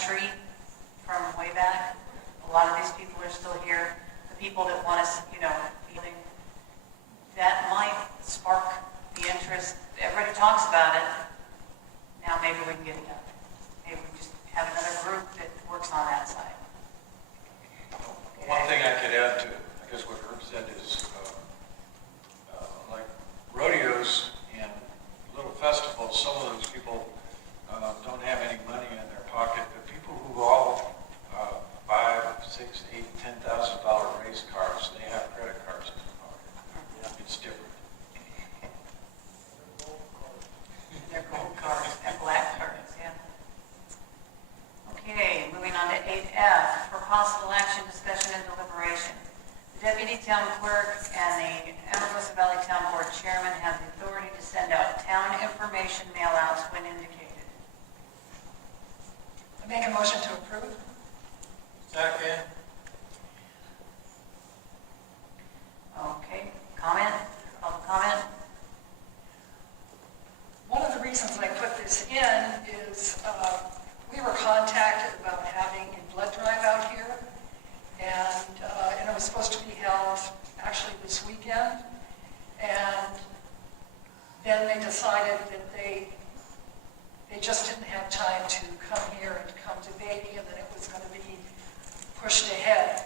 country from way back. A lot of these people are still here. The people that want us, feeling that might spark the interest. Everybody talks about it. Now maybe we can get it done. Maybe we just have another group that works on that side. One thing I could add to, I guess what Herb said is, like rodeos and little festivals, some of those people don't have any money in their pocket. The people who all $5, $6, $8, $10,000 race cars, they have credit cards in their pocket. It's different. They're gold cards and black cards, yeah. Okay, moving on to 8F, for possible action, discussion, and deliberation. The Deputy Town Clerk and the Amargosa Valley Town Board Chairman have the authority to send out town information mailouts when indicated. I make a motion to approve. Second. Okay, comment? Public comment? One of the reasons I put this in is we were contacted about having a blood drive out here, and it was supposed to be held actually this weekend, and then they decided that they just didn't have time to come here and come to Beatty, and then it was going to be pushed ahead.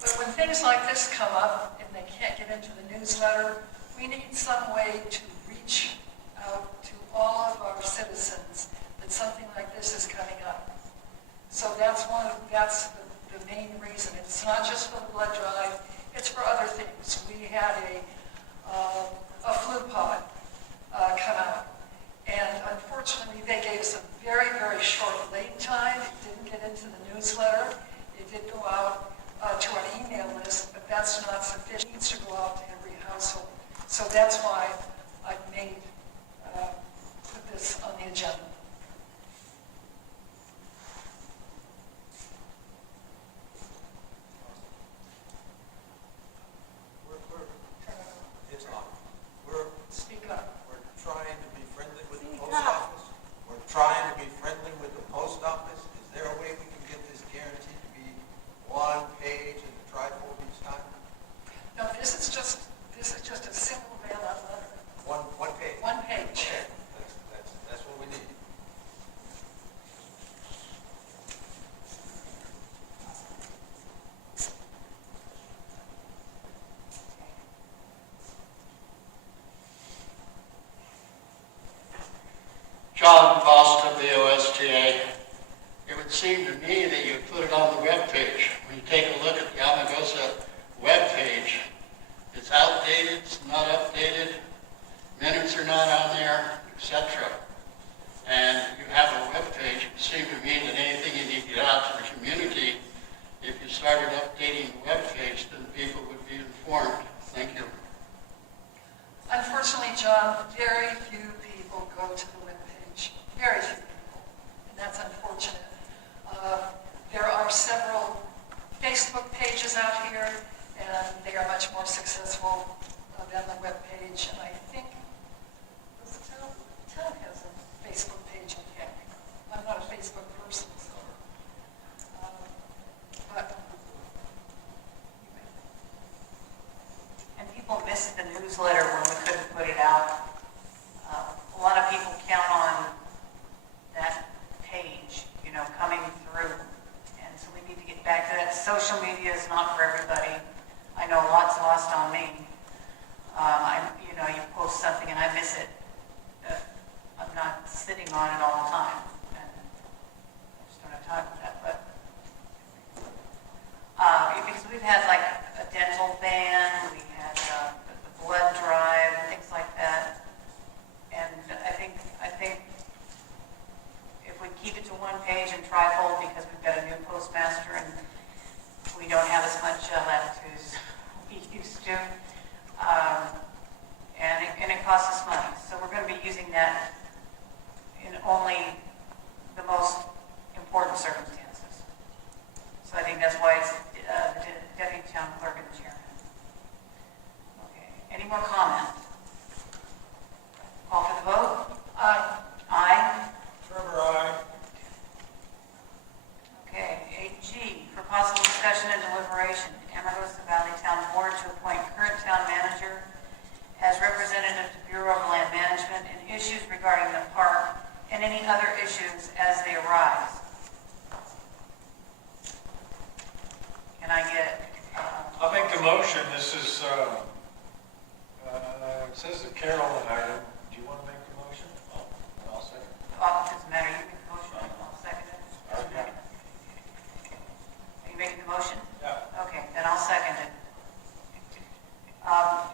But when things like this come up and they can't get into the newsletter, we need some way to reach out to all of our citizens that something like this is coming up. So that's the main reason. It's not just for the blood drive, it's for other things. We had a flu pod come out, and unfortunately they gave us a very, very short lead time. It didn't get into the newsletter. It did go out to an email list, but that's not sufficient. It needs to go out to every household. So that's why I've put this on the agenda. It's on. We're Speak up. trying to be friendly with the post office. We're trying to be friendly with the post office. Is there a way we can get this guaranteed to be one page in the trifold each time? No, this is just a single mail-out letter. One page? One page. Okay, that's what we need. John Costa, VOSTA. It would seem to me that you put it on the webpage. When you take a look at the Amargosa webpage, it's outdated, it's not updated, minutes are not on there, etc. And you have a webpage. It would seem to me that anything you need to get out to the community, if you started updating the webpage, then people would be informed. Thank you. Unfortunately, John, very few people go to the webpage. Very few people. And that's unfortunate. There are several Facebook pages out here, and they are much more successful than the webpage. And I think, does the town has a Facebook page, I think. I'm not a Facebook person, so. But And people missed the newsletter when we couldn't put it out. A lot of people count on that page, coming through. And so we need to get back to that. Social media is not for everybody. I know a lot's lost on me. You post something and I miss it. I'm not sitting on it all the time. And I just don't have time for that. But because we've had like a dental ban, we had the blood drive and things like that. And I think if we keep it to one page and trifold, because we've got a new postmaster and we don't have as much latitude as we used to, and it costs us money. So we're going to be using that in only the most important circumstances. So I think that's why it's the deputy town clerk and the chairman. Okay. Any more comment? Call for the vote? Aye. Aye. Trevor, aye. possible discussion and deliberation, Amargosa Valley Town Board to appoint current town manager as representative to Bureau of Land Management in issues regarding the park and any other issues as they arise. Can I get, I'll make the motion. This is, it says the Carolyn item. Do you want to make the motion? I'll second. it doesn't matter, you make the motion, I'll second it. Okay. Are you making the motion? Yeah. Okay, then I'll second it.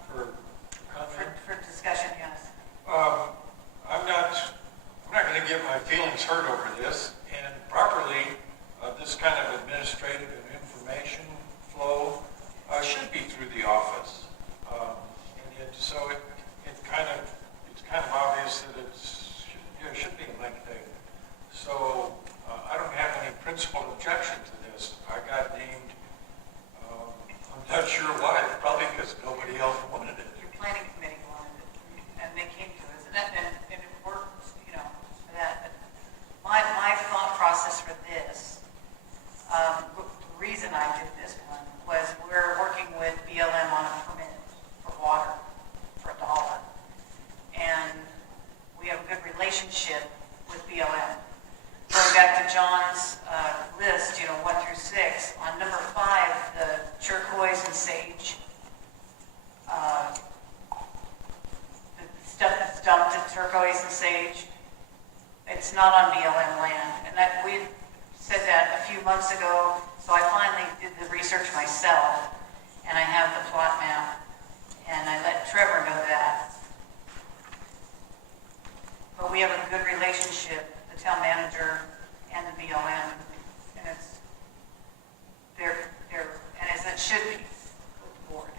For comment? For discussion, yes. I'm not going to get my feelings hurt over this, and properly, this kind of administrative and information flow should be through the office. So it's kind of obvious that it should be a linked thing. So I don't have any principled objection to this. I got named, I'm not sure why, probably because nobody else wanted it. Your planning committee wanted it, and they came to us, and it worked, for that. But my thought process for this, the reason I did this one was we're working with BLM on a permit for water for $1. And we have a good relationship with BLM. Going back to John's list, 1 through 6, on number 5, the turquoise and sage, the stuff that's dumped at turquoise and sage, it's not on BLM land. And that we said that a few months ago, so I finally did the research myself, and I have the plot map, and I let Trevor know that. But we have a good relationship, the town manager and the BLM, and and as it should be with the board.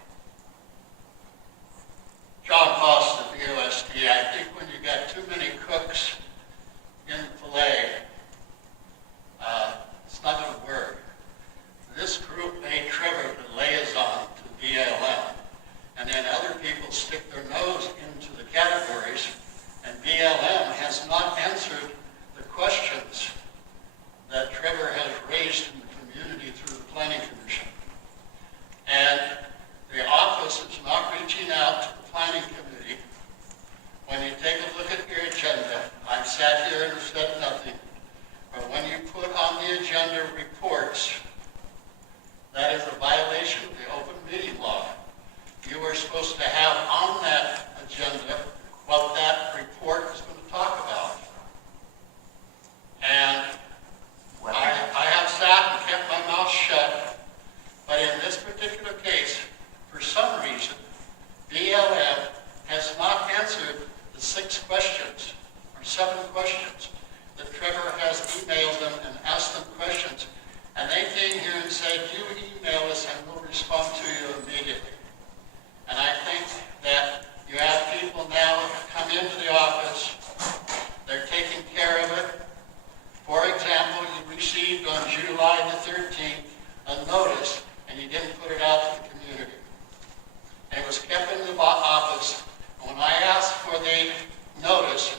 John Foster, VOSD, I think when you got too many cooks in the filet, it's not going to work. This group made Trevor the liaison to BLM, and then other people stick their nose into the categories, and BLM has not answered the questions that Trevor has raised in the community through the Planning Commission. And the office is not reaching out to the Planning Committee. When you take a look at your agenda, I've sat here and said nothing, but when you put on the agenda reports, that is a violation of the open meeting law. You were supposed to have on that agenda what that report is going to talk about. And I have sat and kept my mouth shut, but in this particular case, for some reason, BLM has not answered the 6 questions, or 7 questions, that Trevor has emailed them and asked them questions. And they came here and said, you email us and we'll respond to you immediately. And I think that you have people now that come into the office, they're taking care of it. For example, you received on July the 13th a notice and you didn't put it out to the community. And it was kept in the office. When I asked for the notice,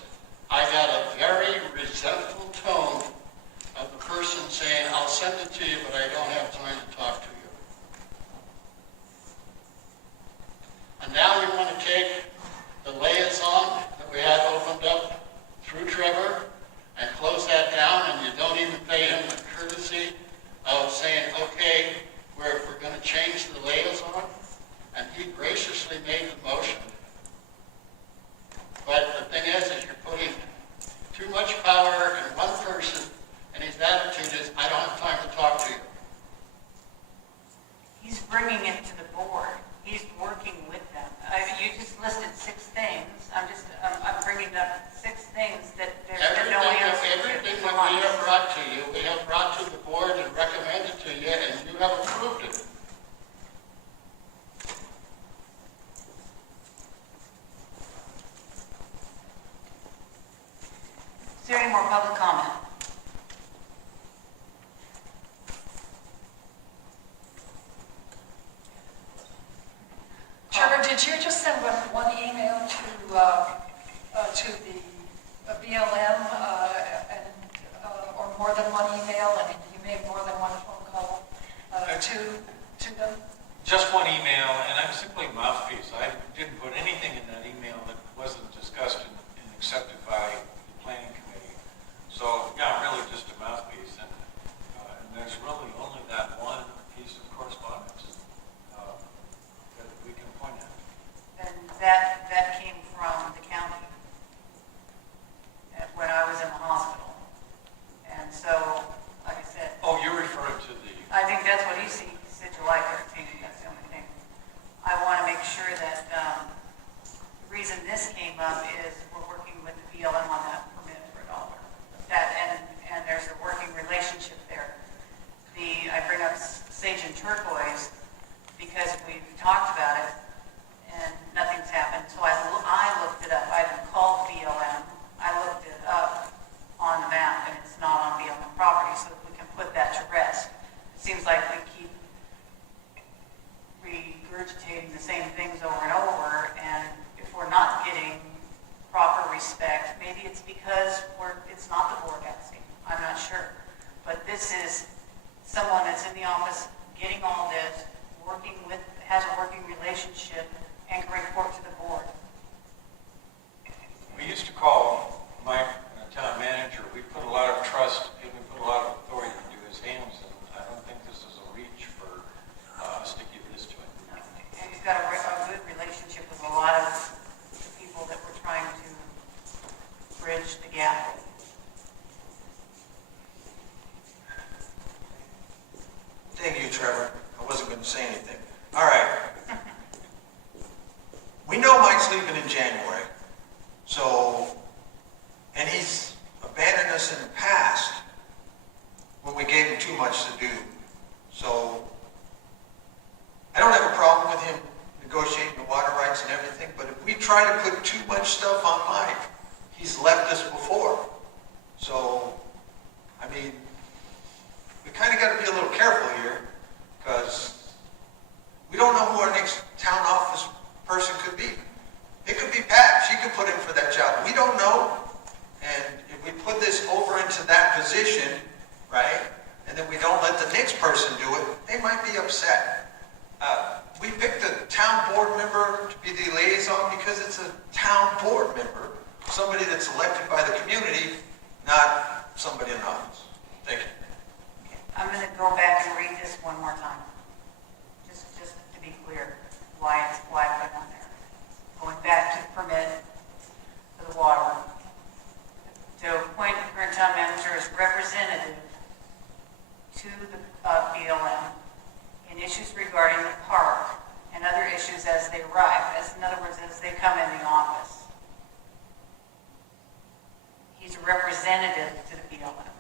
I got a very resentful tone of the person saying, I'll send it to you, but I don't have time to talk to you. And now we want to take the liaison that we had opened up through Trevor and close that down, and you don't even pay him the courtesy of saying, okay, we're going to change the liaison. And he graciously made the motion. But the thing is you're putting too much power in one person, and his attitude is, I don't have time to talk to you. He's bringing it to the board. He's working with them. You just listed 6 things. I'm bringing up 6 things that there's been no answer to. Everything that we have brought to you, we have brought to the board and recommended to you, and you have approved it. Is there any more public comment? Trevor, did you just send one email to the BLM, or more than one email, and you made more than one phone call? to them? Just one email, and I'm simply mouthpiece. I didn't put anything in that email that wasn't discussed and accepted by the planning committee. So, yeah, I'm really just a mouthpiece, and there's really only that one piece of correspondence that we can point at. And that came from the county when I was in the hospital. And so, like I said, Oh, you're referring to the, I think that's what he said July 13th, that's the only thing. I want to make sure that, the reason this came up is we're working with the BLM on that permit for $1. And there's a working relationship there. I bring up sage and turquoise because we've talked about it and nothing's happened. So I looked it up. I even called BLM. I looked it up on the map and it's not on BLM property, so we can put that to rest. It seems like we keep regurgitating the same things over and over, and if we're not getting proper respect, maybe it's because it's not the board asking. I'm not sure. But this is someone that's in the office getting all this, has a working relationship, and can report to the board. we used to call my town manager, we put a lot of trust, and we put a lot of authority into his hands, and I don't think this is a reach for us to give this to him. And he's got a good relationship with a lot of the people that we're trying to bridge the gap with. Thank you, Trevor. I wasn't going to say anything. All right. We know Mike's leaving in January. So, and he's abandoned us in the past when we gave him too much to do. So, I don't have a problem with him negotiating the water rights and everything, but if we try to put too much stuff on Mike, he's left us before. So, I mean, we kind of got to be a little careful here because we don't know who our next town office person could be. It could be Pat. She could put in for that job. We don't know. And if we put this over into that position, right, and then we don't let the next person do it, they might be upset. We picked a town board member to be the liaison because it's a town board member, somebody that's elected by the community, not somebody in office. Thank you. I'm going to go back and read this one more time, just to be clear why I put it on there. Going back to the permit for the water, to appoint the current town manager as representative to the BLM in issues regarding the park and other issues as they arise. In other words, as they come in the office. He's a representative to the BLM.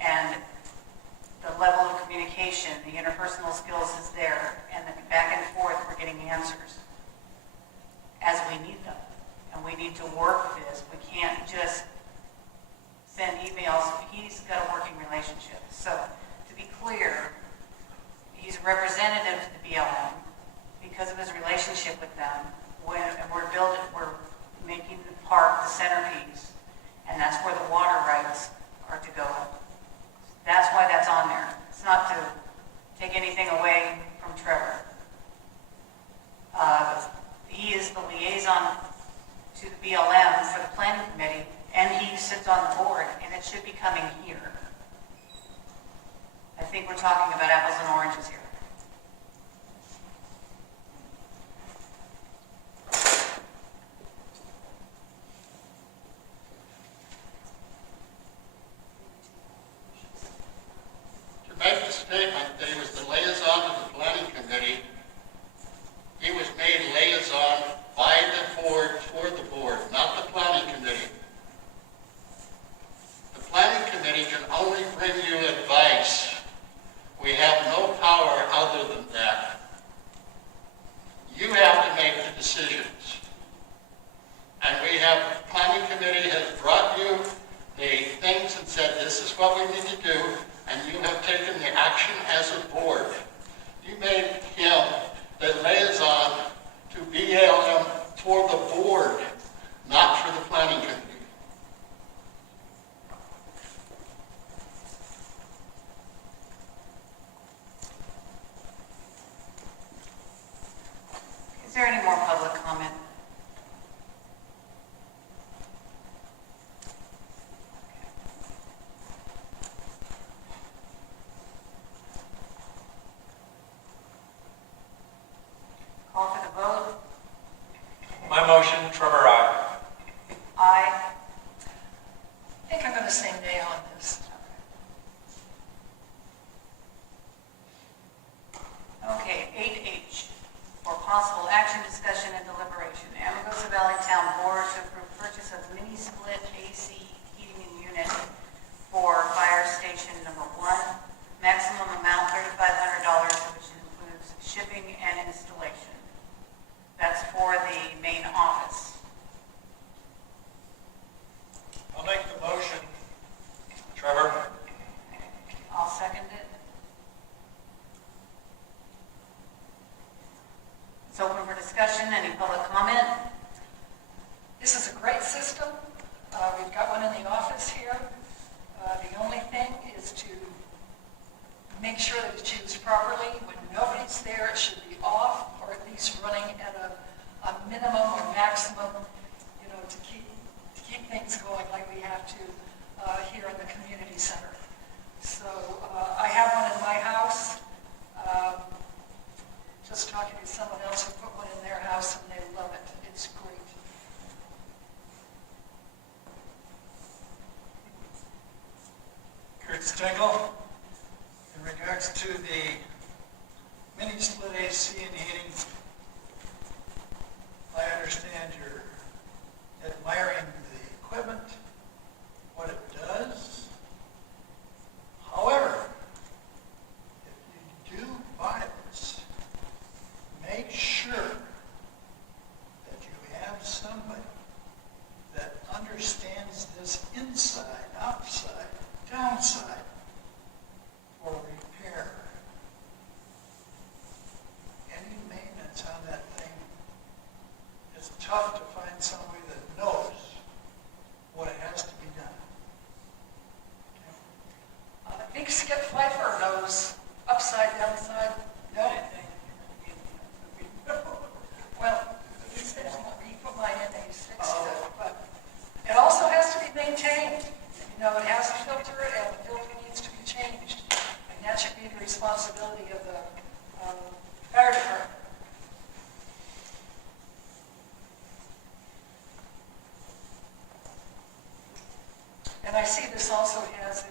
And the level of communication, the interpersonal skills is there, and the back and forth, we're getting answers as we need them. And we need to work this. We can't just send emails. He's got a working relationship. So to be clear, he's a representative to the BLM because of his relationship with them. And we're making the park the centerpiece, and that's where the water rights are to go. That's why that's on there. It's not to take anything away from Trevor. He is the liaison to the BLM for the planning committee, and he sits on the board, and it should be coming here. I think we're talking about apples and oranges here. To make the statement that he was the liaison to the planning committee, he was made liaison by the board for the board, not the planning committee. The planning committee can only bring you advice. We have no power other than that. You have to make the decisions. And the planning committee has brought you the things and said, this is what we need to do, and you have taken the action as a board. You made him the liaison to BLM for the board, not for the planning committee. same day on this. Okay, 8H, for possible action, discussion, and deliberation. Amargosa Valley Town Board to approve purchase of mini split AC heating unit for fire station number 1. Maximum amount $3,500, which includes shipping and installation. That's for the main office. I'll make the motion. Trevor? I'll second it. It's open for discussion. Any public comment? This is a great system. We've got one in the office here. The only thing is to make sure that it's used properly. When nobody's there, it should be off, or at least running at a minimum or maximum, to keep things going like we have to here in the community center. So I have one in my house. Just talking to someone else who put one in their house, and they love it. It's great. Kurt Stengel. In regards to the mini split AC and heating, I understand you're admiring the equipment, what it does. However, if you do buy this, make sure that you have somebody that understands this inside, outside, downside for repair. Any maintenance on that thing, it's tough to find somebody that knows what has to be done. I think Skip Pfeiffer knows upside, downside. No? Well, he said he put mine in and he fixed it, but it also has to be maintained. It has a filter and the filter needs to be changed. And that should be the responsibility of the fire department. And I see this also has a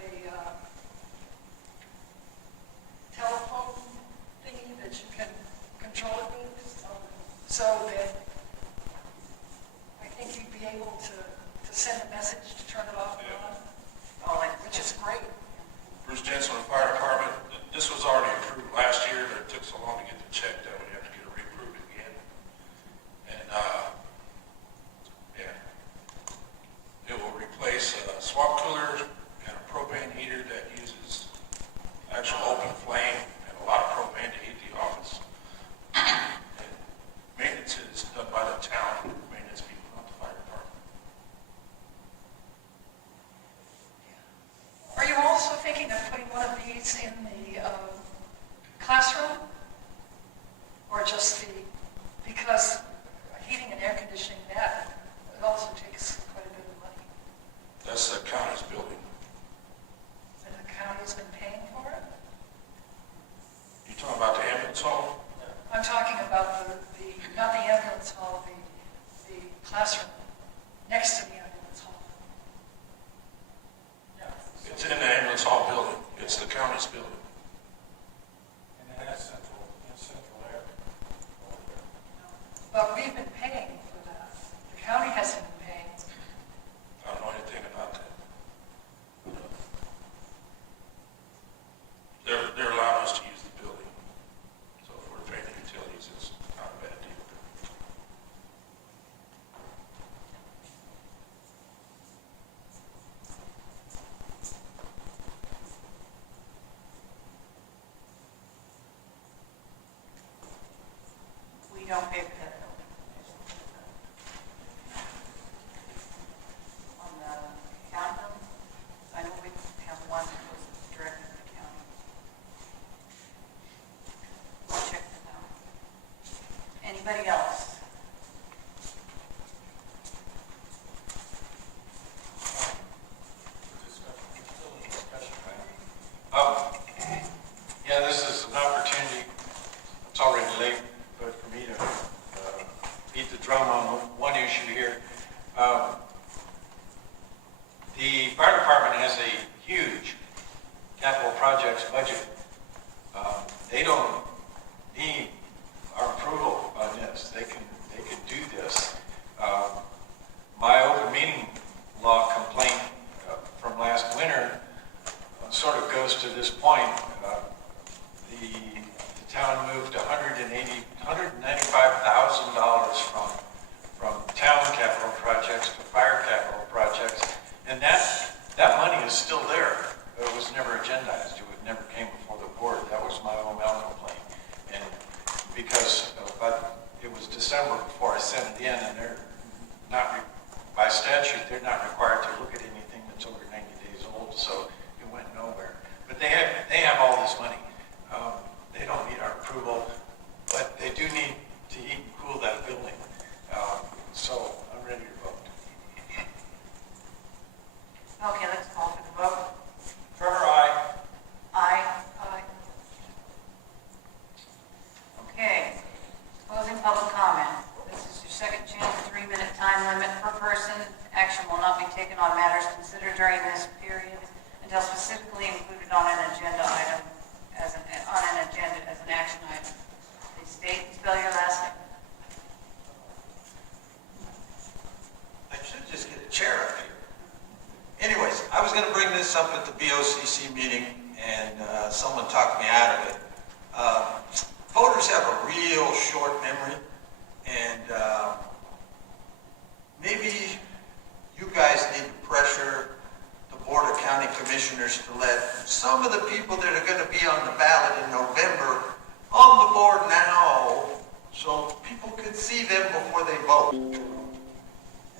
telephone thingy that you can control it with, so that I think you'd be able to send a message to turn it off and on, which is great. Bruce Jensen, the fire department, this was already approved last year, but it took so long to get the check that we have to get it reapproved again. And, yeah. It will replace a swamp cooler and a propane heater that uses actual open flame and a lot of propane to heat the office. And maintenance is done by the town, maintenance people, not the fire department. Are you also thinking of putting one of these in the classroom? Or just because heating and air conditioning that, it also takes quite a bit of money. That's the county's building. And the county's been paying for it? You talking about the ambulance hall? I'm talking about not the ambulance hall, the classroom next to the ambulance hall. It's in the ambulance hall building. It's the county's building. And it has central air. But we've been paying for that. The county hasn't been paying. I don't know anything about that. They're allowing us to use the building. So if we're paying the utilities, it's not a bad deal. We don't pay for that building. On the county building, I know we have one that goes directly to the county. We'll check that out. Anybody else? Yeah, this is an opportunity, it's already late, but for me to has a huge capital projects budget. They don't need our approval on this. They can do this. My open meeting law complaint from last winter sort of goes to this point. The town moved $195,000 from town capital projects to fire capital projects, and that money is still there. It was never agendized. It never came before the board. That was my OML complaint, and because but it was December before I sent it in, and they're not by statute they're not required to look at anything that's over 90 days old, so it went nowhere. But they have all this money. They don't need our approval, but they do need to heat and cool that building. So I'm ready to vote. Okay, let's call for the vote. Trevor, aye. Aye. Aye. Okay, closing public comment. This is your second chance, 3-minute time limit per person. Action will not be taken on matters considered during this period until specifically included on an agenda item, as an action item. Please state and spell your last name. I should just get a chair up here. Anyways, I was going to bring this up at the BOCC meeting, and someone talked me out of it. Voters have a real short memory, and maybe you guys need to pressure the Board of County Commissioners to let some of the people that are going to be on the ballot in November on the board now, so people could see them before they vote.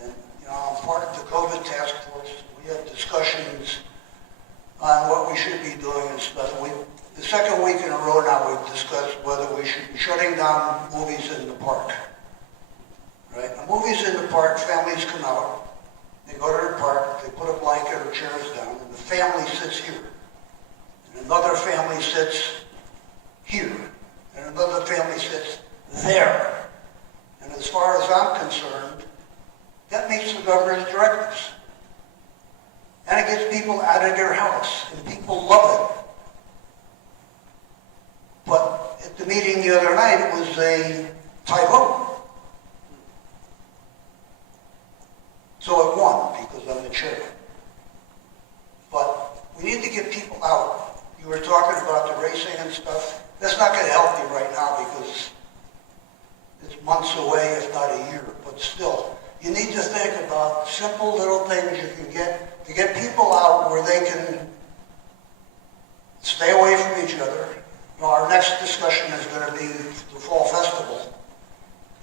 And, I'm part of the COVID task force. We had discussions on what we should be doing and stuff. The second week in a row now, we've discussed whether we should be shutting down movies in the park. Right? The movies in the park, families come out, they go to the park, they put a blanket or chairs down, and the family sits here. And another family sits here. And another family sits there. And as far as I'm concerned, that meets the governor's directives. And it gets people out of their house, and people love it. But at the meeting the other night, it was a tie vote. So it won because I'm the chair. But we need to get people out. You were talking about the racing and stuff. That's not going to help you right now because it's months away, if not a year. But still, you need to think about simple little things you can get to get people out where they can stay away from each other. Our next discussion is going to be the fall festival.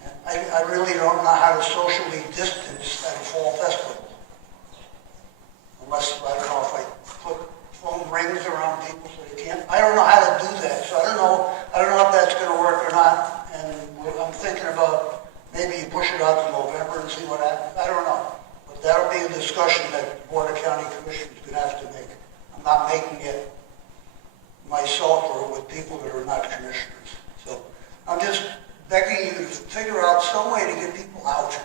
And I really don't know how to socially distance at a fall festival. Unless, I don't know if I put foam rings around people so they can't. I don't know how to do that. So I don't know if that's going to work or not. And I'm thinking about maybe you push it out to November and see what happens. I don't know. But that'll be a discussion that the Board of County Commissioners is going to have to make. I'm not making it myself or with people that are not commissioners. So I'm just begging you to figure out some way to get people out.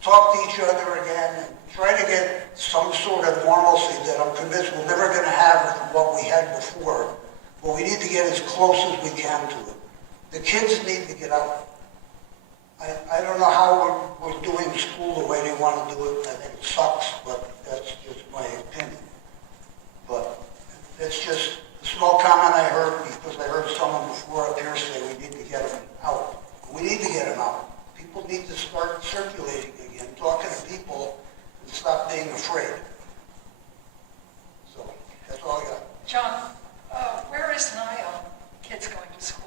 Talk to each other again and try to get some sort of normalcy that I'm convinced we're never going to have with what we had before. But we need to get as close as we can to it. The kids need to get out. I don't know how we're doing school the way they want to do it. I think it sucks, but that's just my opinion. But it's just a small comment I heard because I heard someone before up here say we need to get them out. We need to get them out. People need to start circulating again, talking to people, and stop being afraid. So that's all I got. John, where is Niall kids going to school?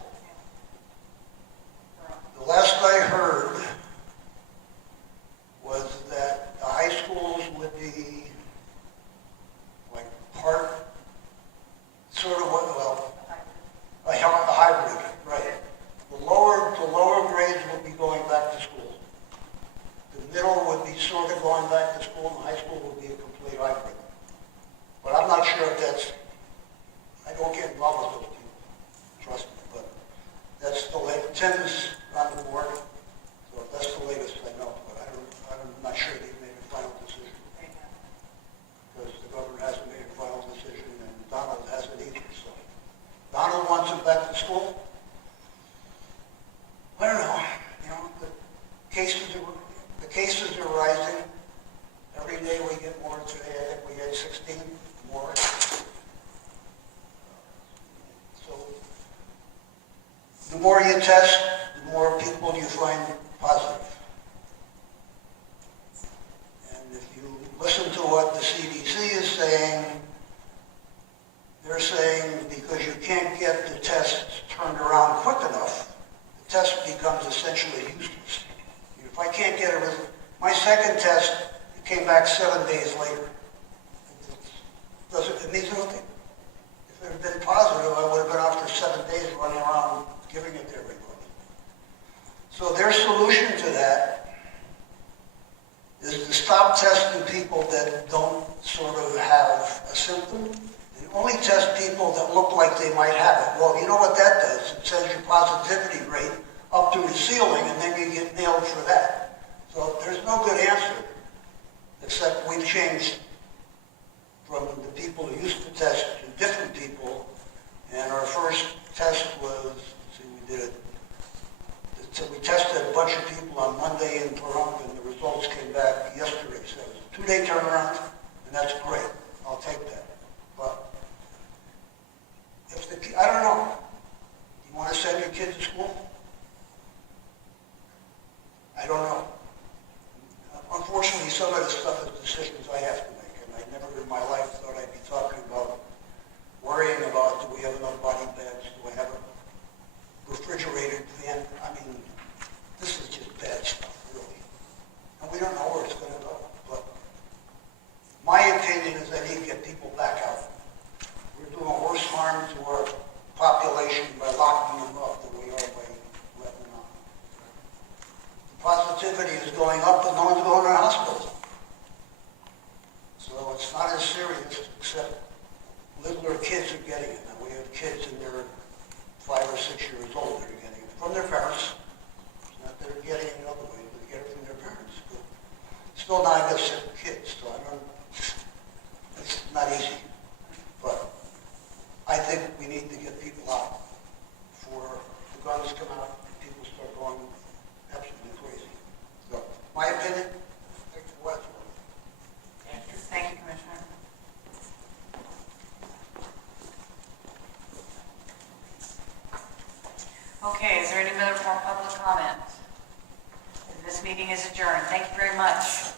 The last I heard was that the high schools would be the more. So the more you test, the more people you find positive. And if you listen to what the CDC is saying, they're saying because you can't get the tests turned around quick enough, the test becomes essentially useless. If I can't get it, my second test, it came back 7 days later. It means nothing. If it had been positive, I would have been out for 7 days running around giving it to everybody. So their solution to that is to stop testing people that don't sort of have a symptom and only test people that look like they might have it. Well, you know what that does? It sends your positivity rate up to the ceiling, and then you get nailed for that. So there's no good answer, except we've changed from the people who used to test to different people. And our first test was, let's see, we did it. So we tested a bunch of people on Monday in Toronto, and the results came back yesterday. So it was a 2-day turnaround, and that's great. I'll take that. But if I don't know, you want to send your kid to school? I don't know. Unfortunately, some of this stuff is decisions I have to make, and I never in my life thought I'd be talking about worrying about, do we have enough body bags? Do I have a refrigerated van? I mean, this is just bad stuff, really. And we don't know where it's going to go. But my opinion is I need to get people back out. We're doing worse harm to our population by locking them up than we are by letting them out. The positivity is going up, but no one's going to the hospital. So it's not as serious, except littler kids are getting it. Now we have kids in their 5 or 6 years old that are getting it from their parents. It's not that they're getting it another way, but they get it from their parents. But still not a good set of kids, so I don't, it's not easy. But I think we need to get people out before the guns come out and people start going absolutely crazy. So, my opinion, thank you for watching. Thank you, Commissioner. Okay, is there any other more public comment? This meeting is adjourned. Thank you very much.